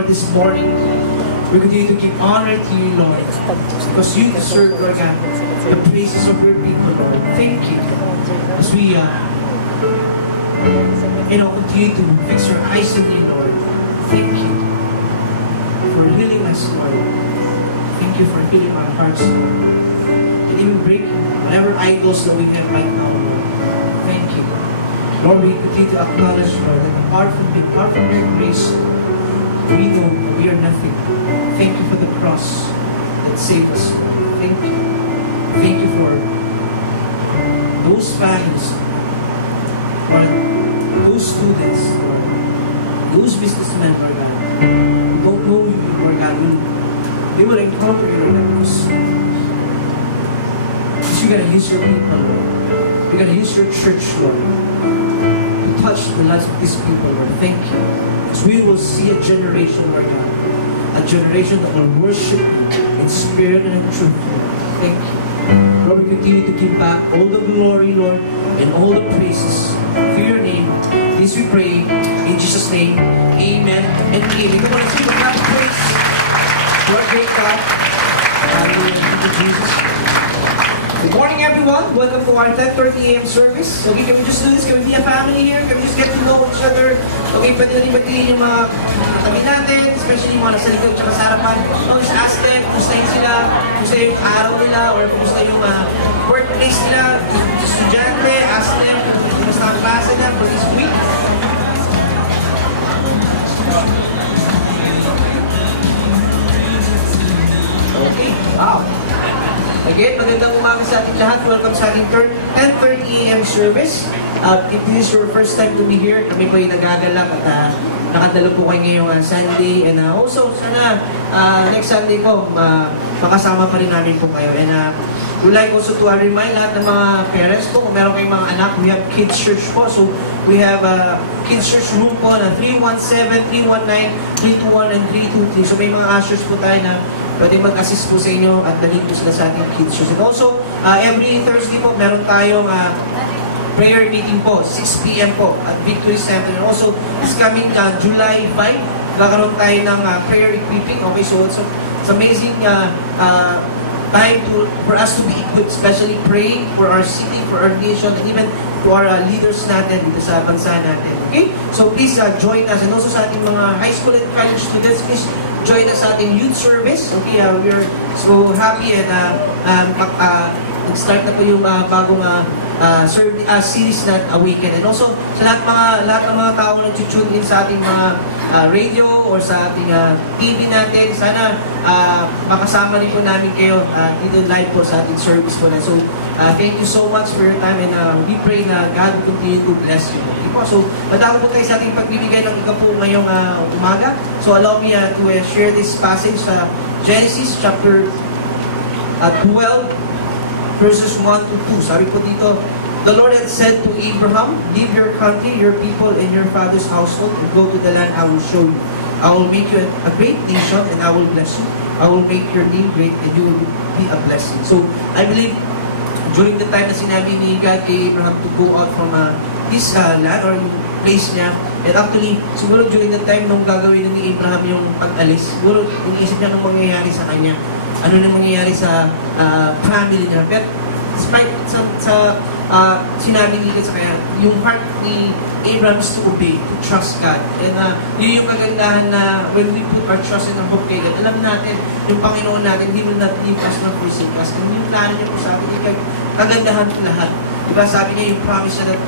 Lord, this morning. We continue to give honor to you, Lord, because you deserve, Lord God, the praises of your people, Lord. Thank you. As we, continue to fix our eyes on you, Lord. Thank you for healing us, Lord. Thank you for healing our hearts, Lord. And even breaking whatever idols that we have right now, Lord. Thank you. Lord, we continue to acknowledge, Lord, that apart from your grace, we know we are nothing. Thank you for the cross that saved us, Lord. Thank you. Thank you for those families, Lord, those students, Lord, those businessmen, Lord God, who don't know you, Lord God, they will encounter you, Lord God, because you're going to use your people, Lord. You're going to use your church, Lord, to touch the lives of these people, Lord. Thank you. Because we will see a generation, Lord God, a generation that will worship you in spirit and in truth, Lord. Thank you. Lord, we continue to give back all the glory, Lord, and all the praises to your name. This we pray in Jesus' name. Amen and amen. Come on, let's give a clap of praise to our great God. Hallelujah. Thank you, Jesus. Good morning, everyone. Welcome to our 10:30 a.m. service. Okay, can we just do this? Can we be a family here? Can we just get to know each other? Okay, pwede rin batiin yung mga kami natin, especially yung mga nasa likod at sa harapan. Just ask them, kumusta sila, kumusta yung araw nila, or kumusta yung workplace nila, estudyante, ask them, kumusta ang klase na for this week. Okay, wow. Again, magandang umaga sa ating lahat. Welcome sa ating 10:30 a.m. service. If this is your first time to be here, kami po yung nagagalak at nakadalo po kayo ngayong Sunday. And also, sana next Sunday po, makasama pa rin namin po kayo. And we'd like also to remind lahat ng mga parents po, kung meron kayong mga anak, we have kids church po. So, we have kids church room po na 317, 319, 321, and 323. So, may mga ushers po tayo na pwede mag-assist po sa inyo at dali po sila sa ating kids church. And also, every Thursday po, meron tayong prayer meeting po, 6 p.m. po at Victory Center. And also, this coming July 5, kakaroon tayo ng prayer equipping. Okay, so it's amazing time for us to be equipped, especially praying for our city, for our nation, and even to our leaders natin dito sa bansa natin. Okay? So please join us. And also sa ating mga high school and college students, please join us sa ating youth service. Okay, we're so happy and nag-start na po yung bagong series na Awaken. And also, sa lahat ng mga tao na nag-tune in sa ating mga radio or sa ating TV natin, sana makasama rin po namin kayo dito live po sa ating service po na. So, thank you so much for your time and we pray na God will continue to bless you. Okay po? So, matako po tayo sa ating pagbibigay ng ikapo ngayong umaga. So, allow me to share this passage sa Genesis chapter 12, verses 1 to 2. Sabi po dito, the Lord had said to Abraham, leave your country, your people, and your father's household, and go to the land I will show you. I will make you a great nation, and I will bless you. I will make your name great, and you will be a blessing. So, I believe, during the time na sinabi ni God kay Abraham to go out from this land, or yung place niya, and actually, siguro during the time nung gagawin ni Abraham yung pag-alis, siguro, iniisip niya nung mangyayari sa kanya, ano na mangyayari sa family niya. But despite sinabi nila sa kanya, yung heart ni Abraham is to obey, to trust God. And yun yung kagandahan na when we put our trust and our hope kay God, alam natin, yung Panginoon natin, He will not leave us nor forsake us. And yung plano niya po sa atin, yung kagandahan po lahat. Diba sabi niya yung promise niya that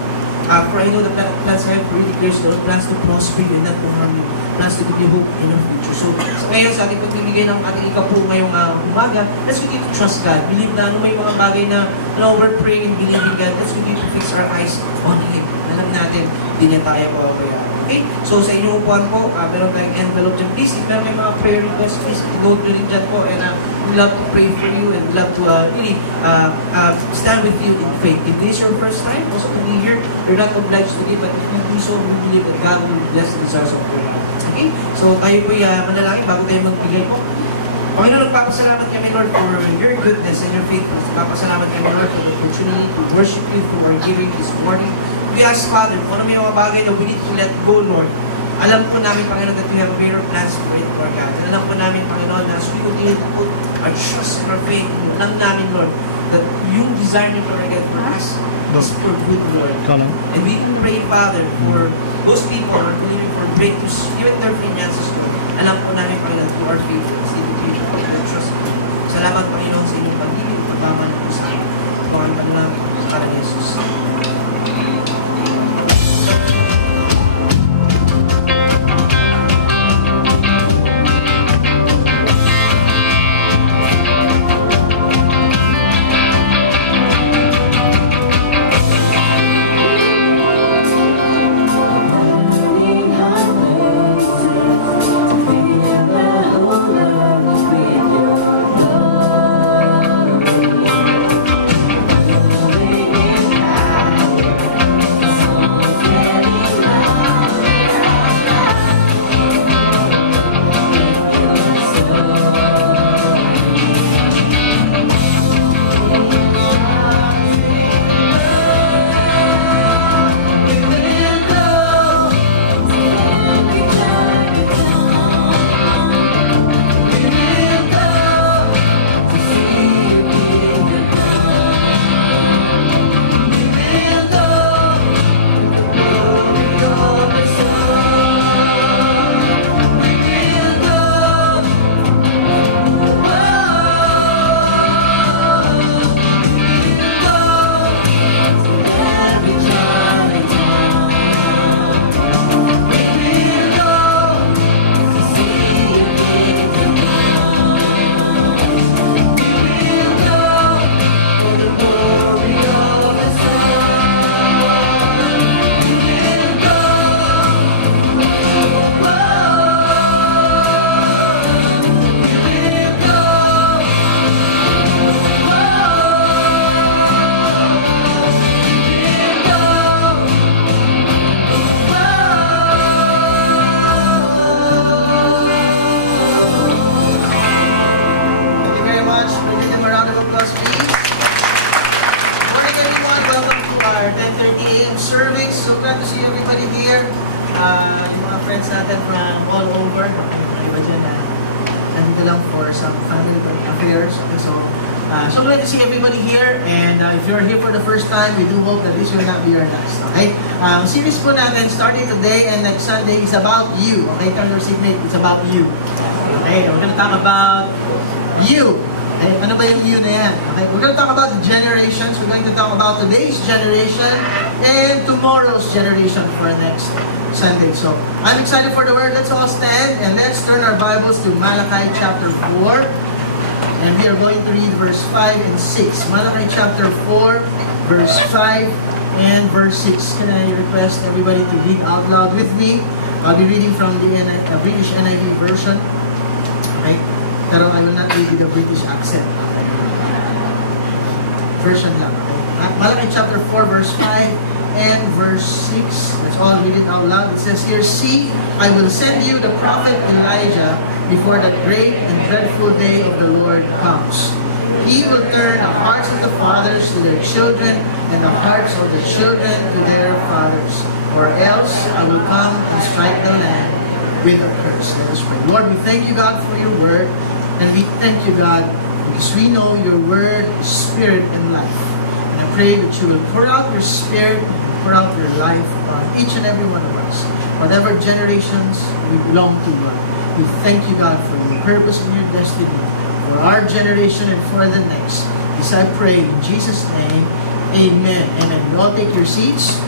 for I know the plans I have for you, declares the Lord, plans to prosper you and not to harm you, plans to give you hope in your future. So ngayon sa ating pagbibigay ng ating ikapo ngayong umaga, let's continue to trust God. Believe na may mga bagay na we're praying and believing God, let's continue to fix our eyes on Him. Alam natin, hindi niya tayo pababayaan. Okay? So sa inyong upuan po, meron tayong envelope dyan. Please, if meron mga prayer requests, please note nyo rin dyan po. And we'd love to pray for you and we'd love to really stand with you in faith. If this is your first time also to be here, you're not obliged to give, but if you do so, we believe that God will bless the desires of your life. Okay? So tayo po manalangin bago tayo magbigay po. Panginoon, nagpapasalamat kami, Lord, for your goodness and your faithfulness. Nagpapasalamat kami, Lord, for the opportunity to worship you through our giving this morning. We ask, Father, kung ano may mga bagay na we need to let go, Lord, Alam po namin, Panginoon, that we have greater plans for it, Lord God. And alam po namin, Panginoon, na as we continue to put our trust and our faith, alam namin, Lord, that yung desire niyo, Lord God, for us is for good, Lord. And we pray, Father, for those people who are believing for breakthroughs, even their finances, Lord. Alam po namin, Panginoon, to our faith, sa education, and trust in you. Salamat, Panginoon, sa inyong pag-ibig, pagmamahal po sa amin. Tumahan ka lang, para ni Jesus. Yung mga friends natin from all over, mga iba dyan na nandito lang for some family affairs. Okay, so glad to see everybody here, and if you're here for the first time, we do hope that this will not be your last. Okay? Ang series po natin starting today and next Sunday is about you. Okay? Tell your seatmate, it's about you. Okay? We're gonna talk about you. Okay? Ano ba yung you na yan? Okay? We're gonna talk about the generations. We're going to talk about today's generation and tomorrow's generation for next Sunday. So, I'm excited for the word. Let's all stand and let's turn our Bibles to Malachi chapter 4. And we are going to read verse 5 and 6. Malachi chapter 4, verse 5 and verse 6. Can I request everybody to read out loud with me? I'll be reading from the British NIV version. Okay? Pero I will not read with the British accent. Okay? Version lang. Okay? Malachi chapter 4, verse 5 and verse 6. Let's all read it out loud. It says here, "See, I will send you the prophet Elijah before the great and dreadful day of the Lord comes. He will turn the hearts of the fathers to their children and the hearts of the children to their fathers. Or else I will come and strike the land with a curse." Let us pray. Lord, we thank you, God, for your word. And we thank you, God, because we know your word is spirit and life. And I pray that you will pour out your spirit and pour out your life on each and every one of us. Whatever generations we belong to, God. We thank you, God, for your purpose and your destiny for our generation and for the next. This I pray in Jesus' name. Amen. Amen. You all take your seats.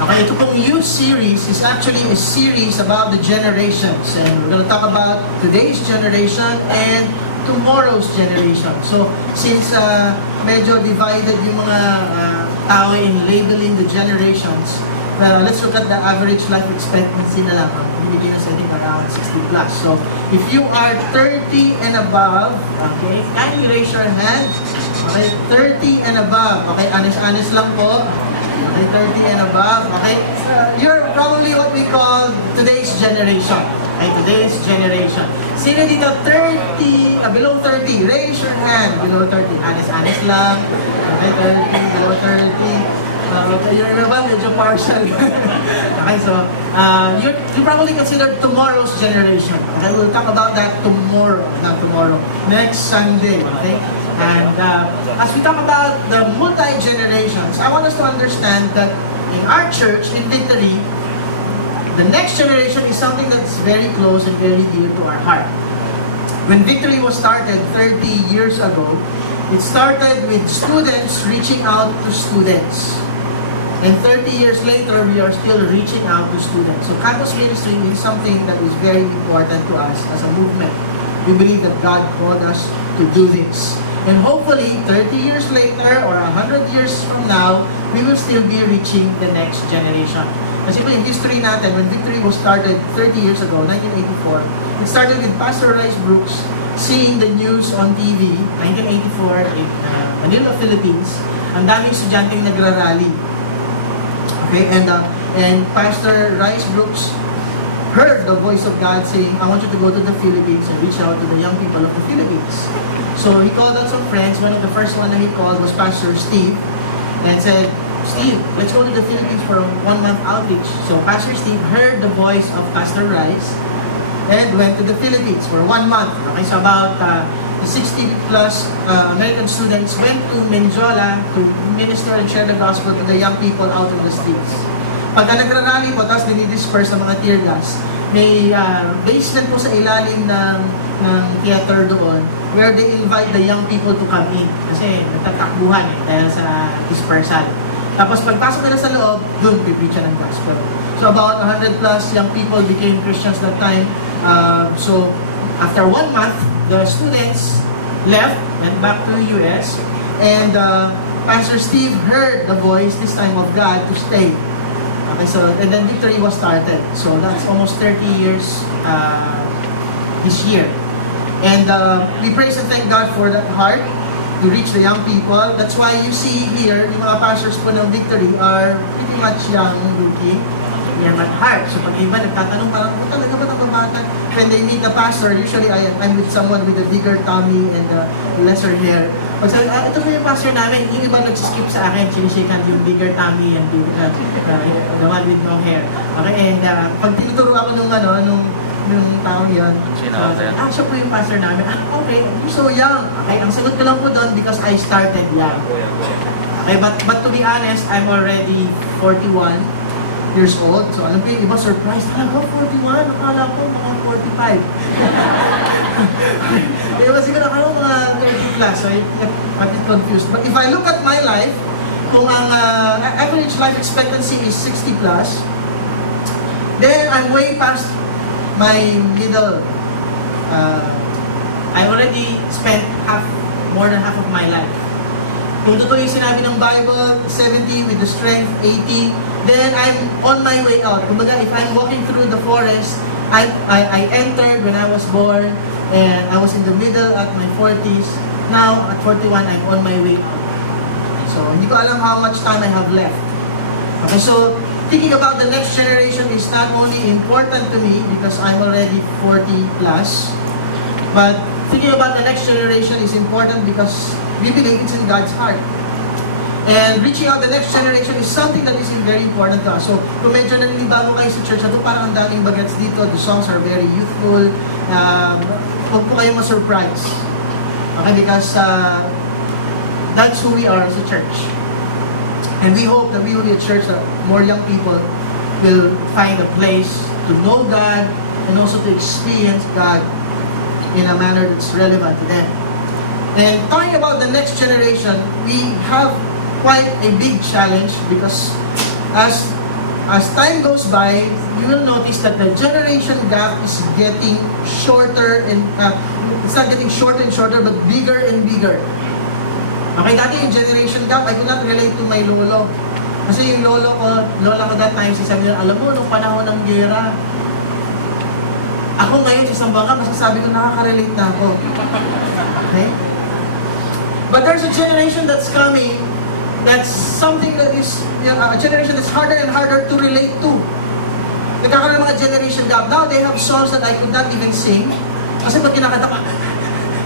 Okay, ito pong youth series is actually a series about the generations. And we're going to talk about today's generation and tomorrow's generation. So, since medyo divided yung mga tao in labeling the generations, let's look at the average life expectancy na lang. Binigay na sa ating around 60 plus. So, if you are 30 and above, okay, kindly raise your hand. Okay, 30 and above. Okay, honest lang po. Okay, 30 and above. Okay, you're probably what we call today's generation. Okay, today's generation. Sino dito 30, below 30? Raise your hand. Below 30. Honest lang. Okay, 30, below 30. Yung iba, medyo partial. Okay, so, you probably consider tomorrow's generation. Okay, we'll talk about that tomorrow, not tomorrow, next Sunday, okay? And as we talk about the multi-generations, I want us to understand that in our church, in Victory, the next generation is something that's very close and very dear to our heart. When Victory was started 30 years ago, it started with students reaching out to students. And 30 years later, we are still reaching out to students. So campus ministry is something that is very important to us as a movement. We believe that God called us to do this. And hopefully, 30 years later or 100 years from now, we will still be reaching the next generation. Kasi po yung history natin, when Victory was started 30 years ago, 1984, it started with Pastor Rice Brooks seeing the news on TV, 1984 in Manila, Philippines. Ang daming estudyanteng nagrarally. Okay, and Pastor Rice Brooks heard the voice of God saying, I want you to go to the Philippines and reach out to the young people of the Philippines. So he called out some friends. One of the first one that he called was Pastor Steve and said, Steve, let's go to the Philippines for a 1-month outreach. So Pastor Steve heard the voice of Pastor Rice and went to the Philippines for 1 month. Okay, so about 60 plus American students went to Menjola to minister and share the gospel to the young people out on the streets. Pagka nagrarally po, tapos dinidisperse ng mga tear gas, may basement po sa ilalim ng theater doon where they invite the young people to come in. Kasi nagtatakbuhan dahil sa dispersal. Tapos pagpasok nila sa loob, doon pipreach ng gospel. So about 100 plus young people became Christians that time. So after 1 month, the students left, went back to the US, and Pastor Steve heard the voice this time of God to stay. Okay, so and then Victory was started. So that's almost 30 years this year. And we praise and thank God for that heart to reach the young people. That's why you see here, yung mga pastors po ng Victory are pretty much young looking. Young at heart. So pag iba nagtatanong parang, talaga ba ng bata? When they meet the pastor, usually I'm with someone with a bigger tummy and lesser hair. Pag sabi, ito po yung pastor namin, yung iba nag-skip sa akin, sinishakan yung bigger tummy and the one with no hair. Okay, and pag tinuturo ako nung taong yun, siya po yung pastor namin. Okay, you're so young. Okay, ang sagot ko lang po doon because I started young. Okay, but to be honest, I'm already 41 years old. So alam ko yung iba surprised, talaga 41? Akala ko mga 45. Kaya kasi siguro ako mga 30 plus, so I'm a bit confused. But if I look at my life, kung ang average life expectancy is 60 plus, then I'm way past my middle. I already spent more than half of my life. Kung totoo yung sinabi ng Bible, 70 with the strength, 80, then I'm on my way out. Kumbaga, if I'm walking through the forest, I entered when I was born, and I was in the middle at my 40s. Now, at 41, I'm on my way out. So, hindi ko alam how much time I have left. Okay, so, thinking about the next generation is not only important to me because I'm already 40 plus, but thinking about the next generation is important because we believe it's in God's heart. And reaching out the next generation is something that is very important to us. So, kung medyo naninibago kayo sa church, parang ang daming bagets dito, the songs are very youthful, huwag po kayo ma-surprise. Okay, because that's who we are as a church. And we hope that we will be a church that more young people will find a place to know God and also to experience God in a manner that's relevant to them. And talking about the next generation, we have quite a big challenge because as time goes by, you will notice that the generation gap is getting shorter and it's not getting shorter and shorter but bigger and bigger. Okay, dati yung generation gap, I could not relate to my lolo. Kasi yung lola ko that time, sabi nila, alam mo, nung panahon ng gera, ako ngayon sa Sambanga, masasabi ko nakaka-relate na ako. Okay? But there's a generation that's coming that's something that is, a generation that's harder and harder to relate to. Nagkakaroon ng mga generation gap. Now they have songs that I could not even sing. Kasi pag kinakanta ko,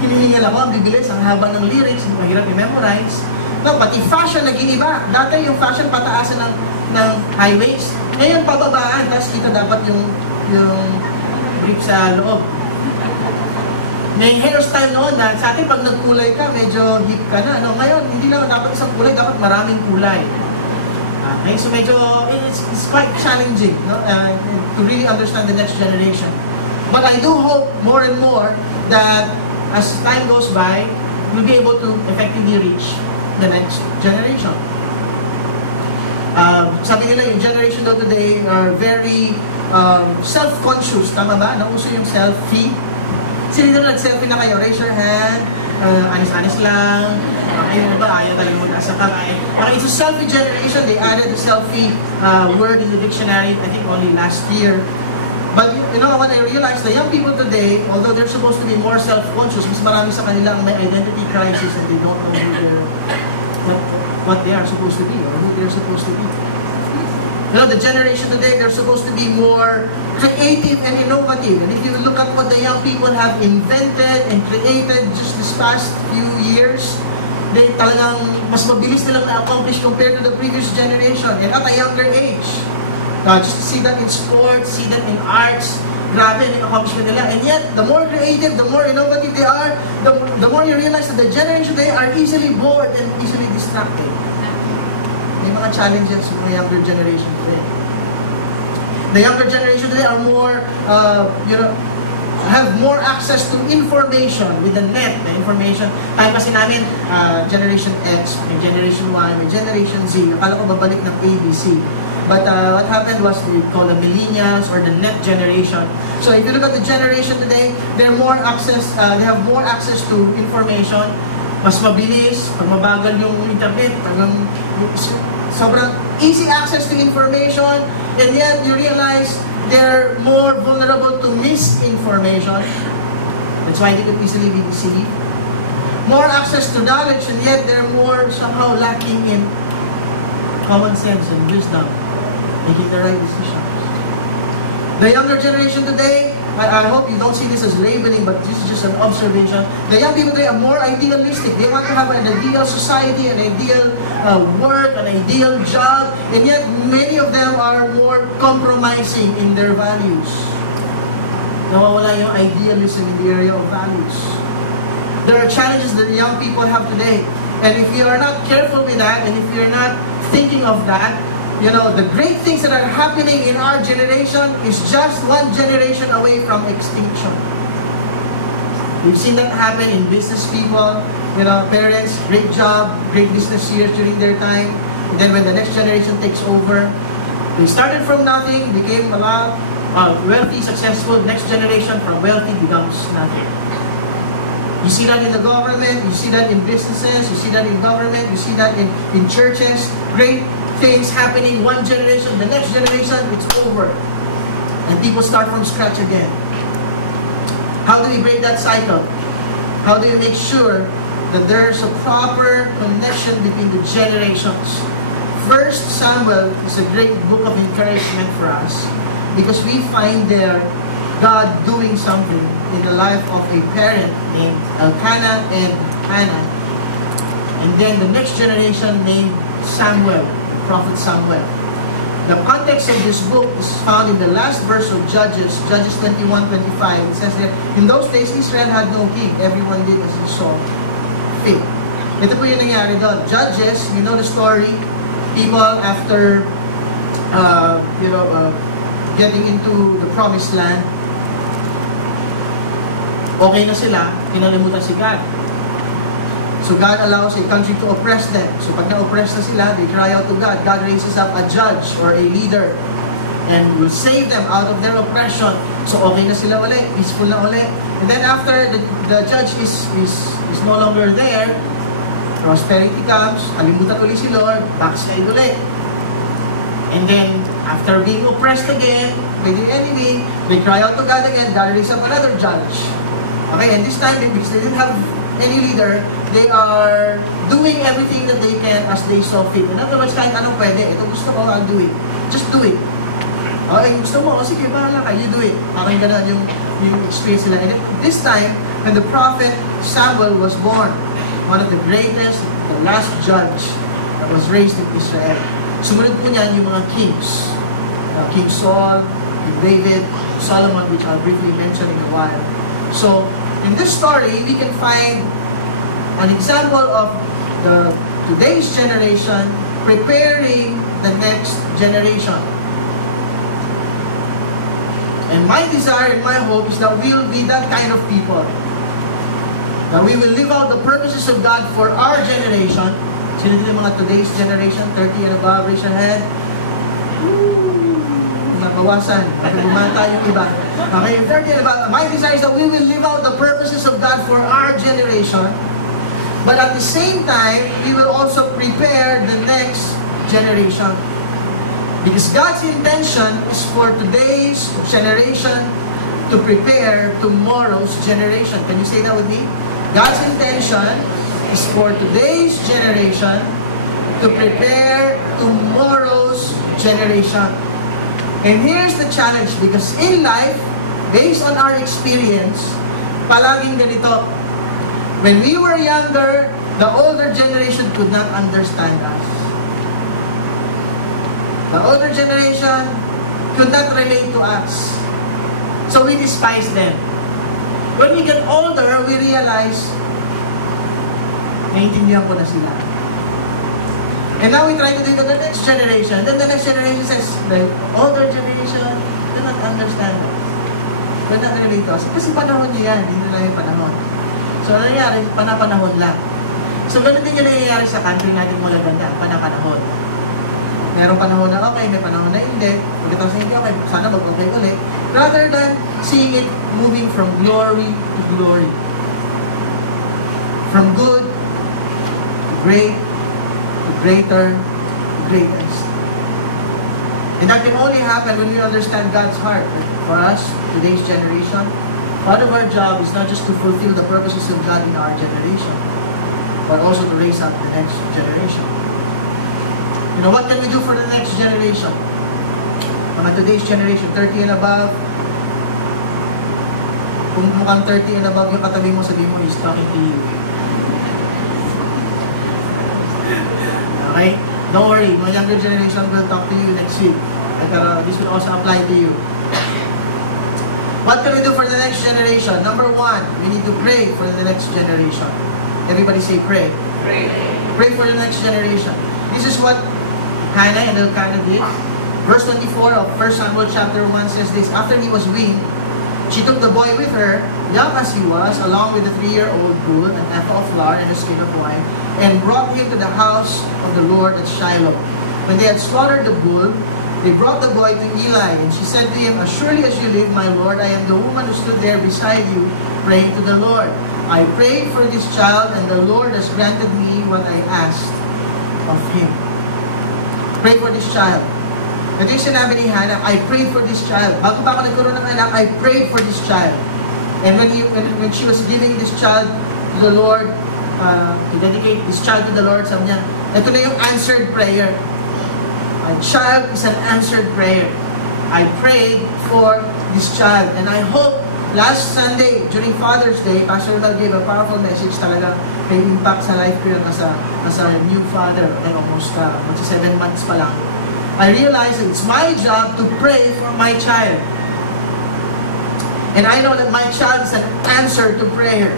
hinihingal ako, ang bibilis, ang haba ng lyrics, mahirap i-memorize. No, pati fashion naging iba. Dati yung fashion pataasan ng highways. Ngayon pababaan, tapos kita dapat yung brief sa loob. May hairstyle noon na sa atin pag nagkulay ka, medyo hip ka na. No? Ngayon, hindi lang dapat isang kulay, dapat maraming kulay. Okay, so medyo, it's quite challenging, no? To really understand the next generation. But I do hope more and more that as time goes by, we'll be able to effectively reach the next generation. Sabi nila, yung generation daw today are very self-conscious. Tama ba? Nauso yung selfie. Sino nila nag-selfie na kayo? Raise your hand. Anis-anis lang. Ayun ba? Ayaw talaga mag-asa ka. It's a selfie generation. They added the selfie word in the dictionary, I think only last year. But you know, when I realized the young people today, although they're supposed to be more self-conscious, mas marami sa kanila ang may identity crisis and they don't know what they are supposed to be or who they're supposed to be. You know, the generation today, they're supposed to be more creative and innovative. And if you look at what the young people have invented and created just this past few years, they talagang mas mabilis nilang na-accomplish compared to the previous generation and at a younger age. Just to see that in sports, see that in arts, grabe yung accomplishment nila. And yet, the more creative, the more innovative they are, the more you realize that the generation today are easily bored and easily distracted. May mga challenges with the younger generation today. The younger generation today are more, have more access to information with the net, the information. Tayo kasi namin, Generation X, may Generation Y, may Generation Z. Akala ko babalik ng ABC. But what happened was we call the millennials or the net generation. So if you look at the generation today, they have more access to information. Mas mabilis, pag mabagal yung internet, sobrang easy access to information, and yet you realize they're more vulnerable to misinformation. That's why they could easily be deceived. More access to knowledge, and yet they're more somehow lacking in common sense and wisdom, making the right decisions. The younger generation today, I hope you don't see this as labeling, but this is just an observation. The young people today are more idealistic. They want to have an ideal society, an ideal work, an ideal job, and yet many of them are more compromising in their values. Nawawala yung idealism in the area of values. There are challenges that the young people have today. And if you are not careful with that, and if you're not thinking of that, you know, the great things that are happening in our generation is just one generation away from extinction. We've seen that happen in business people, you know, parents, great job, great business years during their time. And then when the next generation takes over, they started from nothing, became a lot wealthy, successful. Next generation from wealthy becomes nothing. You see that in the government, you see that in businesses, you see that in government, you see that in churches. Great things happening, one generation, the next generation, it's over. And people start from scratch again. How do we break that cycle? How do we make sure that there's a proper connection between the generations? First Samuel is a great book of encouragement for us because we find there God doing something in the life of a parent named Elkanah and Hannah. And then the next generation named Samuel, the prophet Samuel. The context of this book is found in the last verse of Judges 21:25. It says there, in those days, Israel had no king. Everyone did as he saw fit. Ito po yung nangyari doon. Judges, you know the story. People after, getting into the promised land, okay na sila, kinalimutan si God. So God allows a country to oppress them. So pag na-oppress na sila, they cry out to God. God raises up a judge or a leader and will save them out of their oppression. So okay na sila uli, peaceful na uli. And then after the judge is no longer there, prosperity comes, kalimutan uli si Lord, backslide uli. And then after being oppressed again by the enemy, they cry out to God again. God raises up another judge. Okay, and this time, because they didn't have any leader, they are doing everything that they can as they saw fit. In other words, kahit anong pwede, ito gusto ko, I'll do it. Just do it. Okay, gusto mo, sige, bahala ka, you do it. Parang gano'n yung experience nila. And this time, when the prophet Samuel was born, one of the greatest, the the last judge that was raised in Israel. Sumunod po niyan yung mga kings. King Saul, King David, Solomon, which I'll briefly mention in a while. So, in this story, we can find an example of today's generation preparing the next generation. And my desire and my hope is that we will be that kind of people. That we will live out the purposes of God for our generation. Sino din yung mga today's generation, 30 and above, raise your hand. Nabawasan. Bumata yung iba. Okay, 30 and above. My desire is that we will live out the purposes of God for our generation. But at the same time, we will also prepare the next generation. Because God's intention is for today's generation to prepare tomorrow's generation. Can you say that with me? God's intention is for today's generation to prepare tomorrow's generation. And here's the challenge, because in life, based on our experience, palaging ganito. When we were younger, the older generation could not understand us. The older generation could not relate to us. So we despise them. When we get older, we realize, naiintindihan ko na sila. And now we try to do it to the next generation. Then the next generation says, the older generation do not understand us. Do not relate to us. Kasi panahon niya yan, hindi na yung panahon. So ano nangyari? Panahon lang. So ganun din yung nangyayari sa country natin mula ganda, panahon. Merong panahon na okay, may panahon na hindi. Pagkatapos hindi okay, sana mag-okay ulit. Rather than seeing it moving from glory to glory. From good to great, to greater, to greatest. And that can only happen when we understand God's heart. For us, today's generation, part of our job is not just to fulfill the purposes of God in our generation, but also to raise up the next generation. You know, what can we do for the next generation? Mga today's generation, 30 and above. Kung mukhang 30 and above yung katabi mo, sabihin mo, he's talking to you. Okay? Don't worry, my younger generation will talk to you next week. This will also apply to you. What can we do for the next generation? Number one, we need to pray for the next generation. Everybody say pray. Pray. Pray for the next generation. This is what Hannah and Elkanah did. Verse 24 of 1 Samuel chapter 1 says this, after he was weaned, she took the boy with her, young as he was, along with a 3-year-old bull, an ephah of flour, and a skin of wine, and brought him to the house of the Lord at Shiloh. When they had slaughtered the bull, they brought the boy to Eli, and she said to him, as surely as you live, my Lord, I am the woman who stood there beside you, praying to the Lord. I prayed for this child, and the Lord has granted me what I asked of him. Pray for this child. Ito yung sinabi ni Hannah, I prayed for this child. Bago pa ako nagkaroon ng anak, I prayed for this child. And when she was giving this child to the Lord, to dedicate this child to the Lord, sabi niya, ito na yung answered prayer. My child is an answered prayer. I prayed for this child. And I hope last Sunday, during Father's Day, Pastor Mel gave a powerful message talaga may impact sa life ko yun as a new father, like almost 7 months pa lang. I realized that it's my job to pray for my child. And I know that my child is an answer to prayer.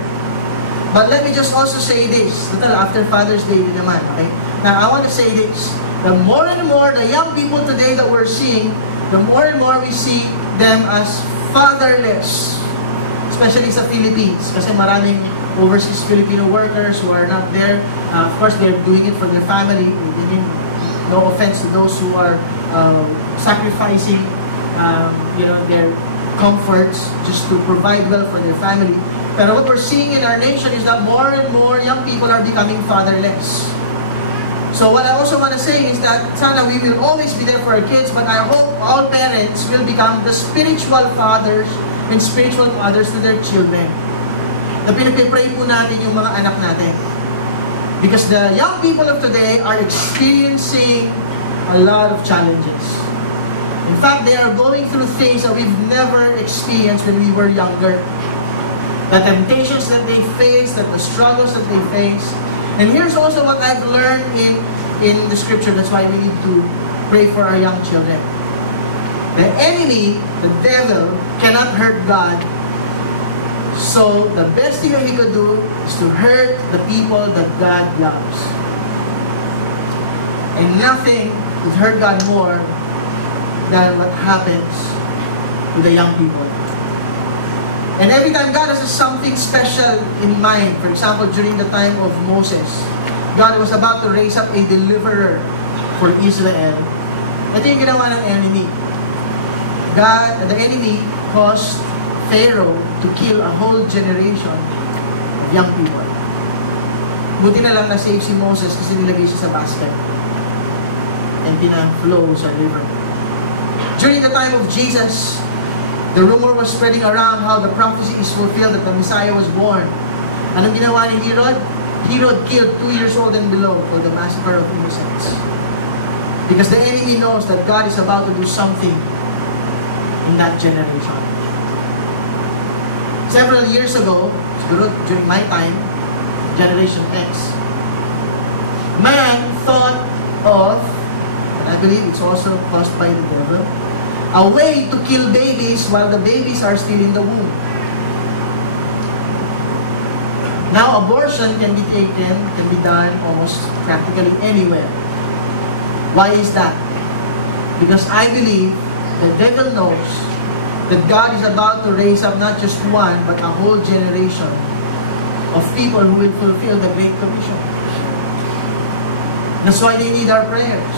But let me just also say this, after Father's Day din naman, okay? Now, I want to say this. The more and more, the young people today that we're seeing, the more and more we see them as fatherless. Especially sa Philippines. Kasi maraming overseas Filipino workers who are not there. Of course, they're doing it for their family. I mean, no offense to those who are sacrificing their comforts just to provide well for their family. Pero what we're seeing in our nation is that more and more young people are becoming fatherless. So what I also want to say is that sana we will always be there for our kids, but I hope all parents will become the spiritual fathers and spiritual mothers to their children. Na pinag-pray po natin yung mga anak natin. Because the young people of today are experiencing a lot of challenges. In fact, they are going through things that we've never experienced when we were younger. The temptations that they face, the struggles that they face. And here's also what I've learned in the scripture. That's why we need to pray for our young children. The enemy, the devil, cannot hurt God. So the best thing that he could do is to hurt the people that God loves. And nothing would hurt God more than what happens to the young people. And every time God has something special in mind, for example, during the time of Moses, God was about to raise up a deliverer for Israel. Ito yung ginawa ng enemy. The enemy caused Pharaoh to kill a whole generation of young people. Buti na lang na-save si Moses kasi nilagay siya sa basket and pinang-flow sa river. During the time of Jesus, the rumor was spreading around how the prophecy is fulfilled that the Messiah was born. Anong ginawa ni Herod? Herod killed 2 years old and below for the massacre of innocents. Because the enemy knows that God is about to do something in that generation. Several years ago, during my time, Generation X, man thought of, and I believe it's also caused by the devil, a way to kill babies while the babies are still in the womb. Now, abortion can be taken, can be done almost practically anywhere. Why is that? Because I believe the devil knows that God is about to raise up not just one, but a whole generation of people who will fulfill the Great Commission. That's why they need our prayers.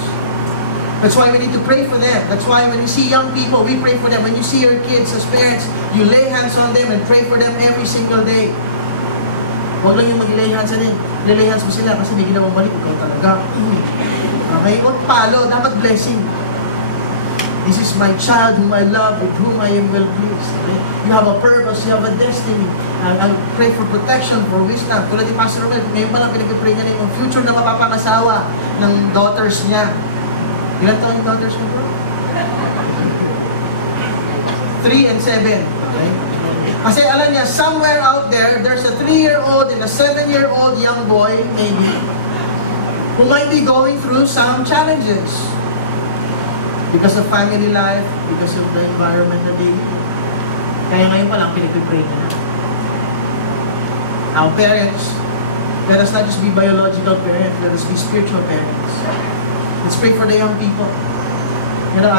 That's why we need to pray for them. That's why when you see young people, we pray for them. When you see your kids as parents, you lay hands on them and pray for them every single day. Huwag lang yung mag-lay hands on them. Lay hands mo sila kasi may ginawang mali, ikaw talaga. Okay? Huwag palo, dapat blessing. This is my child whom I love, with whom I am well pleased. Okay? You have a purpose, you have a destiny. I'll pray for protection, for wisdom. Tulad ni Pastor Romel, ngayon pa lang pinag-pray niya na yung future na mapapangasawa ng daughters niya. Ilan taon yung daughters mo, bro? 3 and 7. Okay? Kasi alam niya, somewhere out there, there's a 3-year-old and a 7-year-old young boy, maybe, who might be going through some challenges. Because of family life, because of the environment that they live. Kaya ngayon pa lang, pinag-pray niya na. Our parents, let us not just be biological parents, let us be spiritual parents. Let's pray for the young people. You know,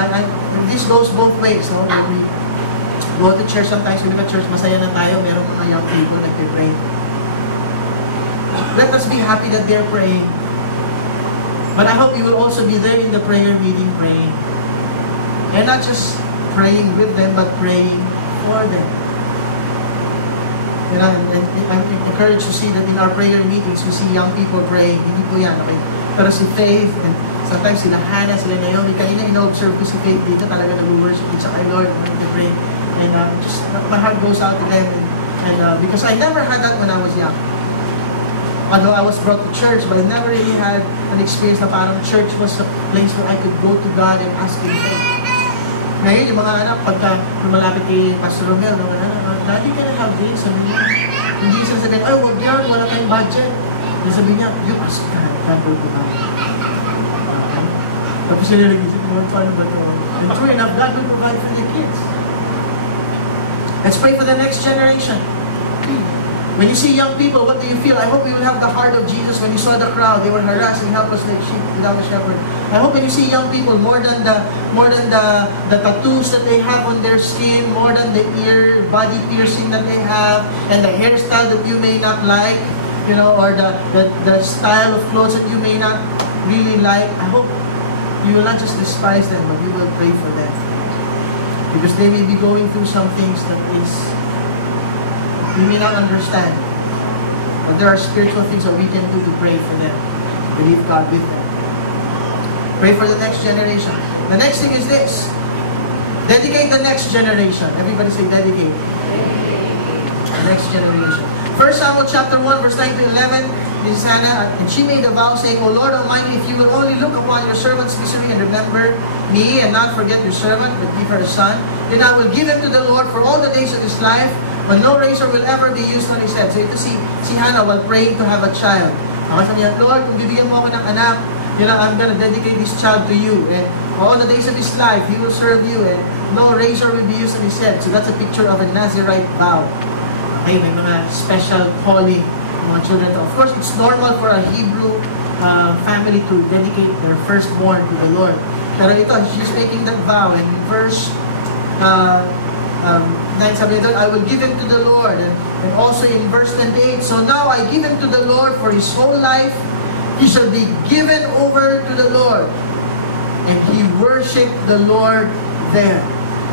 this goes both ways. No? When we go to church, sometimes we look at church, masaya na tayo, meron mga young people nag-pray. Let us be happy that they're praying. But I hope you will also be there in the prayer meeting praying. And not just praying with them, but praying for them. And I'm encouraged to see that in our prayer meetings, we see young people praying. Hindi po yan, okay? Pero si Faith, and sometimes sila Hannah, sila Naomi, kanina in-observe ko si Faith dito, talaga nag-worship sa kay Lord, they pray. And just my heart goes out to them. And because I never had that when I was young. Although I was brought to church, but I never really had an experience na parang church was a place where I could go to God and ask Him. Ngayon, yung mga anak, pagka lumalapit kay Pastor Romel, Daddy, can I have this? Sabi niya, hindi siya sabihin, ay, huwag yan, wala tayong budget. Then sabi niya, you ask God, can't go to God. Tapos siya nilagay, paano ba ito? And true enough, God will provide for the kids. Let's pray for the next generation. When you see young people, what do you feel? I hope you will have the heart of Jesus when you saw the crowd. They were harassed and helpless like sheep without a shepherd. I hope when you see young people, more than the tattoos that they have on their skin, more than the body piercing that they have, and the hairstyle that you may not like, you know, or the style of clothes that you may not really like. I hope you will not just despise them, but you will pray for them. Because they may be going through some things that we may not understand. But there are spiritual things that we can do to pray for them. Believe God with them. Pray for the next generation. The next thing is this. Dedicate the next generation. Everybody say dedicate. The next generation. 1 Samuel chapter 1 verse 9 to 11. This is Hannah, and she made a vow saying, O Lord Almighty, if you will only look upon your servant's misery and remember me and not forget your servant, but give her a son, then I will give him to the Lord for all the days of his life, but no razor will ever be used on his head. So ito si Hannah while praying to have a child. Okay, sabi niya, Lord, kung bibigyan mo ako ng anak, I'm gonna dedicate this child to you. And all the days of his life, he will serve you. And no razor will be used on his head. So that's a picture of a Nazirite vow. Okay, may mga special calling mga children. Of course, it's normal for a Hebrew family to dedicate their firstborn to the Lord. Pero ito, she's making that vow. And in verse 9, sabi ito, I will give him to the Lord. And also in verse 28, so now I give him to the Lord for his whole life. He shall be given over to the Lord. And he worshiped the Lord there.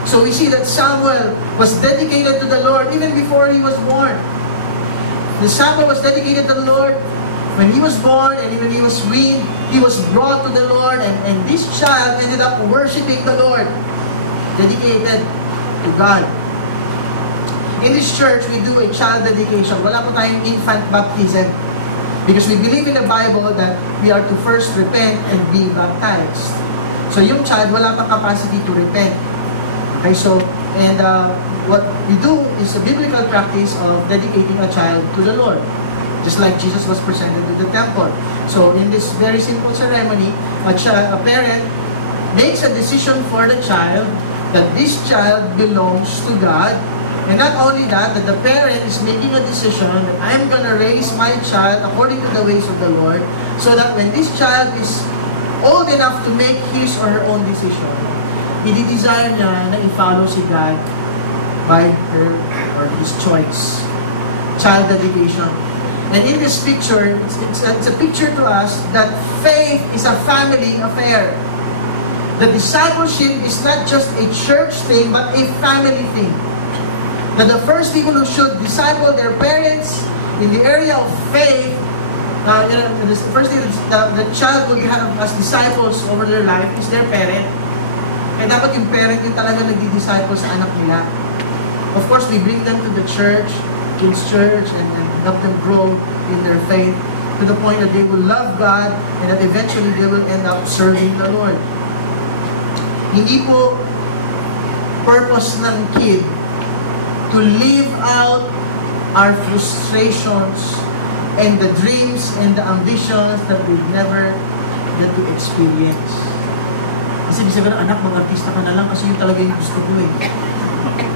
So we see that Samuel was dedicated to the Lord even before he was born. The Samuel was dedicated to the Lord when he was born, and when he was weaned, he was brought to the Lord, and this child ended up worshiping the Lord, dedicated to God. In this church, we do a child dedication. Wala po tayong infant baptism. Because we believe in the Bible that we are to first repent and be baptized. So yung child, wala pang capacity to repent. Okay, so, and what we do is a biblical practice of dedicating a child to the Lord. Just like Jesus was presented to the temple. So in this very simple ceremony, a parent makes a decision for the child that this child belongs to God. And not only that the parent is making a decision that I'm going to raise my child according to the ways of the Lord, so that when this child is old enough to make his or her own decision, i-desire niya na i-follow si God by her or his choice. Child dedication. And in this picture, it's a picture to us that faith is a family affair. The discipleship is not just a church thing, but a family thing. That the first people who should disciple their parents in the area of faith, the first thing the child will have as disciples over their life is their parent. Kaya dapat yung parent yung talaga nagdi-disciple sa anak nila. Of course, we bring them to the church, kids' church, and help them grow in their faith to the point that they will love God and that eventually they will end up serving the Lord. Hindi po purpose ng kid to live out our frustrations and the dreams and the ambitions that we never get to experience. Kasi di sabi na, anak, mag-artista ka na lang kasi yun talaga yung gusto ko eh.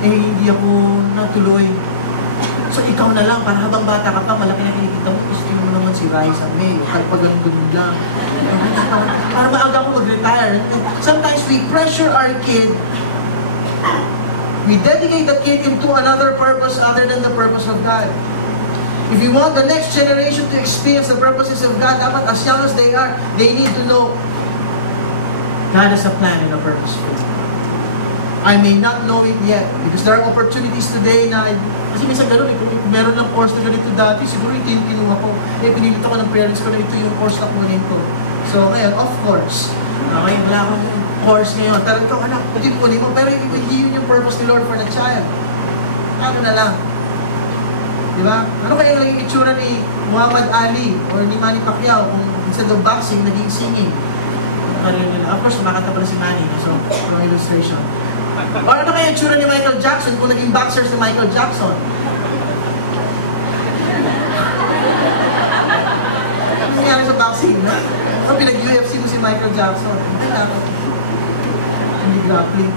Hindi ako natuloy. So ikaw na lang, para habang bata ka pa, malaki na kinikita mo, gusto mo naman si Raisa May, kahit pa ganun lang. Para maaga ako mag-retire. Sometimes we pressure our kid. We dedicate the kid into another purpose other than the purpose of God. If you want the next generation to experience the purposes of God, dapat as young as they are, they need to know God has a plan and a purpose for them. I may not know it yet because there are opportunities today na, kasi minsan gano'n, meron ng course na ganito dati, siguro ito yung kinuha ko. Pinilit ako ng parents ko na ito yung course na kunin ko. So ngayon, of course, okay, wala akong course ngayon. Talagang ito, anak, ito yung kunin mo. Pero hindi yun yung purpose ni Lord for the child. Ano na lang. Diba? Ano kaya yung itsura ni Muhammad Ali or ni Manny Pacquiao kung instead of boxing, naging singing? Of course, kumakanta pala si Manny. So, from illustration. Or ano kaya yung itsura ni Michael Jackson kung naging boxer si Michael Jackson? Ano nangyari sa boxing, no? So, pinag-UFC mo si Michael Jackson. Ay, dapat. Hindi grappling.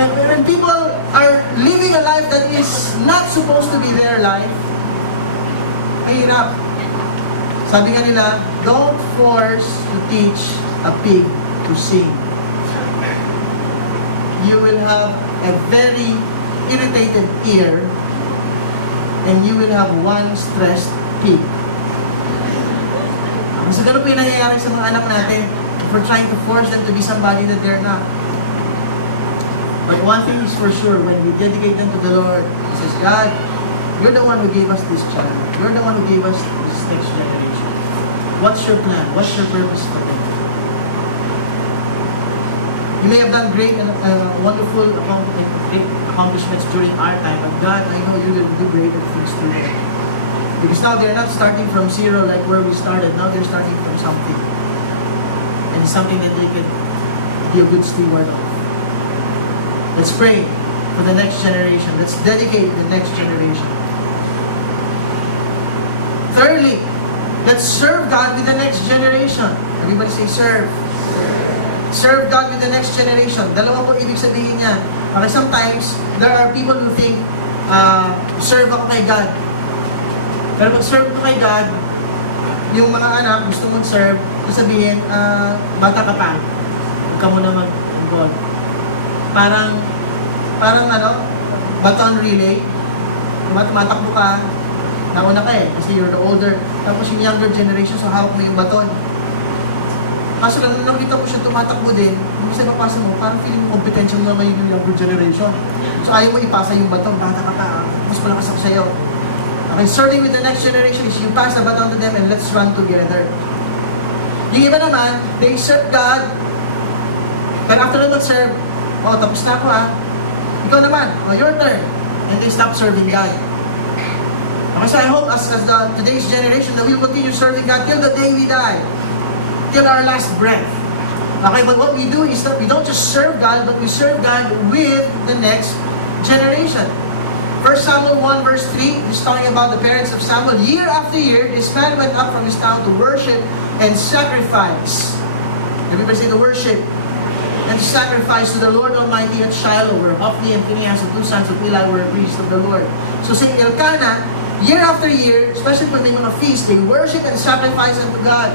When people are living a life that is not supposed to be their life, mahirap. Sabi nga nila, don't force to teach a pig to sing. You will have a very irritated ear and you will have one stressed pig. So ganun po yung nangyayari sa mga anak natin. We're trying to force them to be somebody that they're not. But one thing is for sure, when we dedicate them to the Lord, He says, God, you're the one who gave us this child. You're the one who gave us this next generation. What's your plan? What's your purpose for them? You may have done great and wonderful accomplishments during our time, but God, I know you will do greater things through them. Because now they're not starting from zero like where we started. Now they're starting from something. And it's something that they can be a good steward of. Let's pray for the next generation. Let's dedicate the next generation. Thirdly, Let's serve God with the next generation. Everybody say serve. Serve God with the next generation. Dalawa po ibig sabihin niya. Okay, sometimes, there are people who think, serve ako kay God. Pero pag serve ko kay God, yung mga anak gusto mong serve, sabihin, bata ka pa. Huwag ka muna mag-God. Parang baton relay. Matakbo ka, nauna ka kasi you're the older. Tapos yung younger generation, so hawak mo yung baton. Kaso lang, nung nakita mo siya tumatakbo din, yung isa papasa mo, parang feeling mo kompetensya mo naman yung younger generation. So ayaw mo ipasa yung baton, bata ka pa, mas malakas ako sa'yo. Okay, serving with the next generation is you pass the baton to them and let's run together. Yung iba naman, they serve God, but after them serve, tapos na ako ikaw naman, your turn. And they stop serving God. Okay, so I hope as today's generation that we will continue serving God till the day we die. Till our last breath. Okay, but what we do is that we don't just serve God, but we serve God with the next generation. 1 Samuel 1 verse 3 is talking about the parents of Samuel. Year after year, this man went up from his town to worship and sacrifice. Everybody say the worship. And sacrifice to the Lord Almighty at Shiloh, where Hophni and Phinehas, the two sons of Eli, were priests of the Lord. So say Elkanah, year after year, especially when they mga feast, they worship and sacrifice unto God.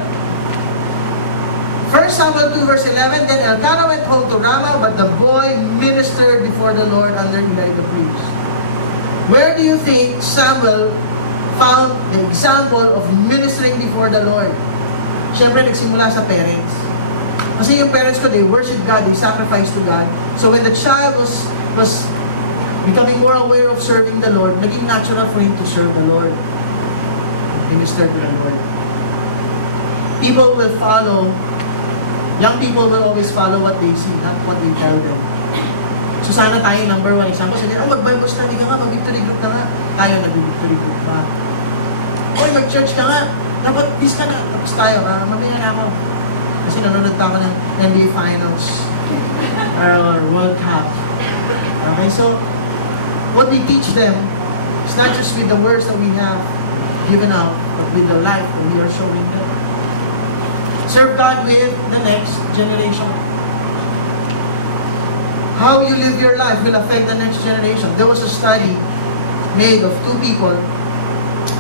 1 Samuel 2 verse 11, then Elkanah went home to Ramah, but the boy ministered before the Lord under Eli the priest. Where do you think Samuel found the example of ministering before the Lord? Siyempre, nagsimula sa parents. Kasi yung parents ko, they worship God, they sacrifice to God. So when the child was becoming more aware of serving the Lord, naging natural for him to serve the Lord. Minister to the Lord. People will follow. Young people will always follow what they see, not what they tell them. So sana tayo, number one example, sabi, mag-Bible study ka nga, mag-victory group ka nga. Tayo nag-victory group ka. Mag-church ka nga. Dapat peace ka na. Tapos tayo, mamaya na ako. Kasi nanonood ako ng NBA Finals or World Cup. Okay, so what we teach them is not just with the words that we have given out, but with the life that we are showing them. Serve God with the next generation. How you live your life will affect the next generation. There was a study made of two people.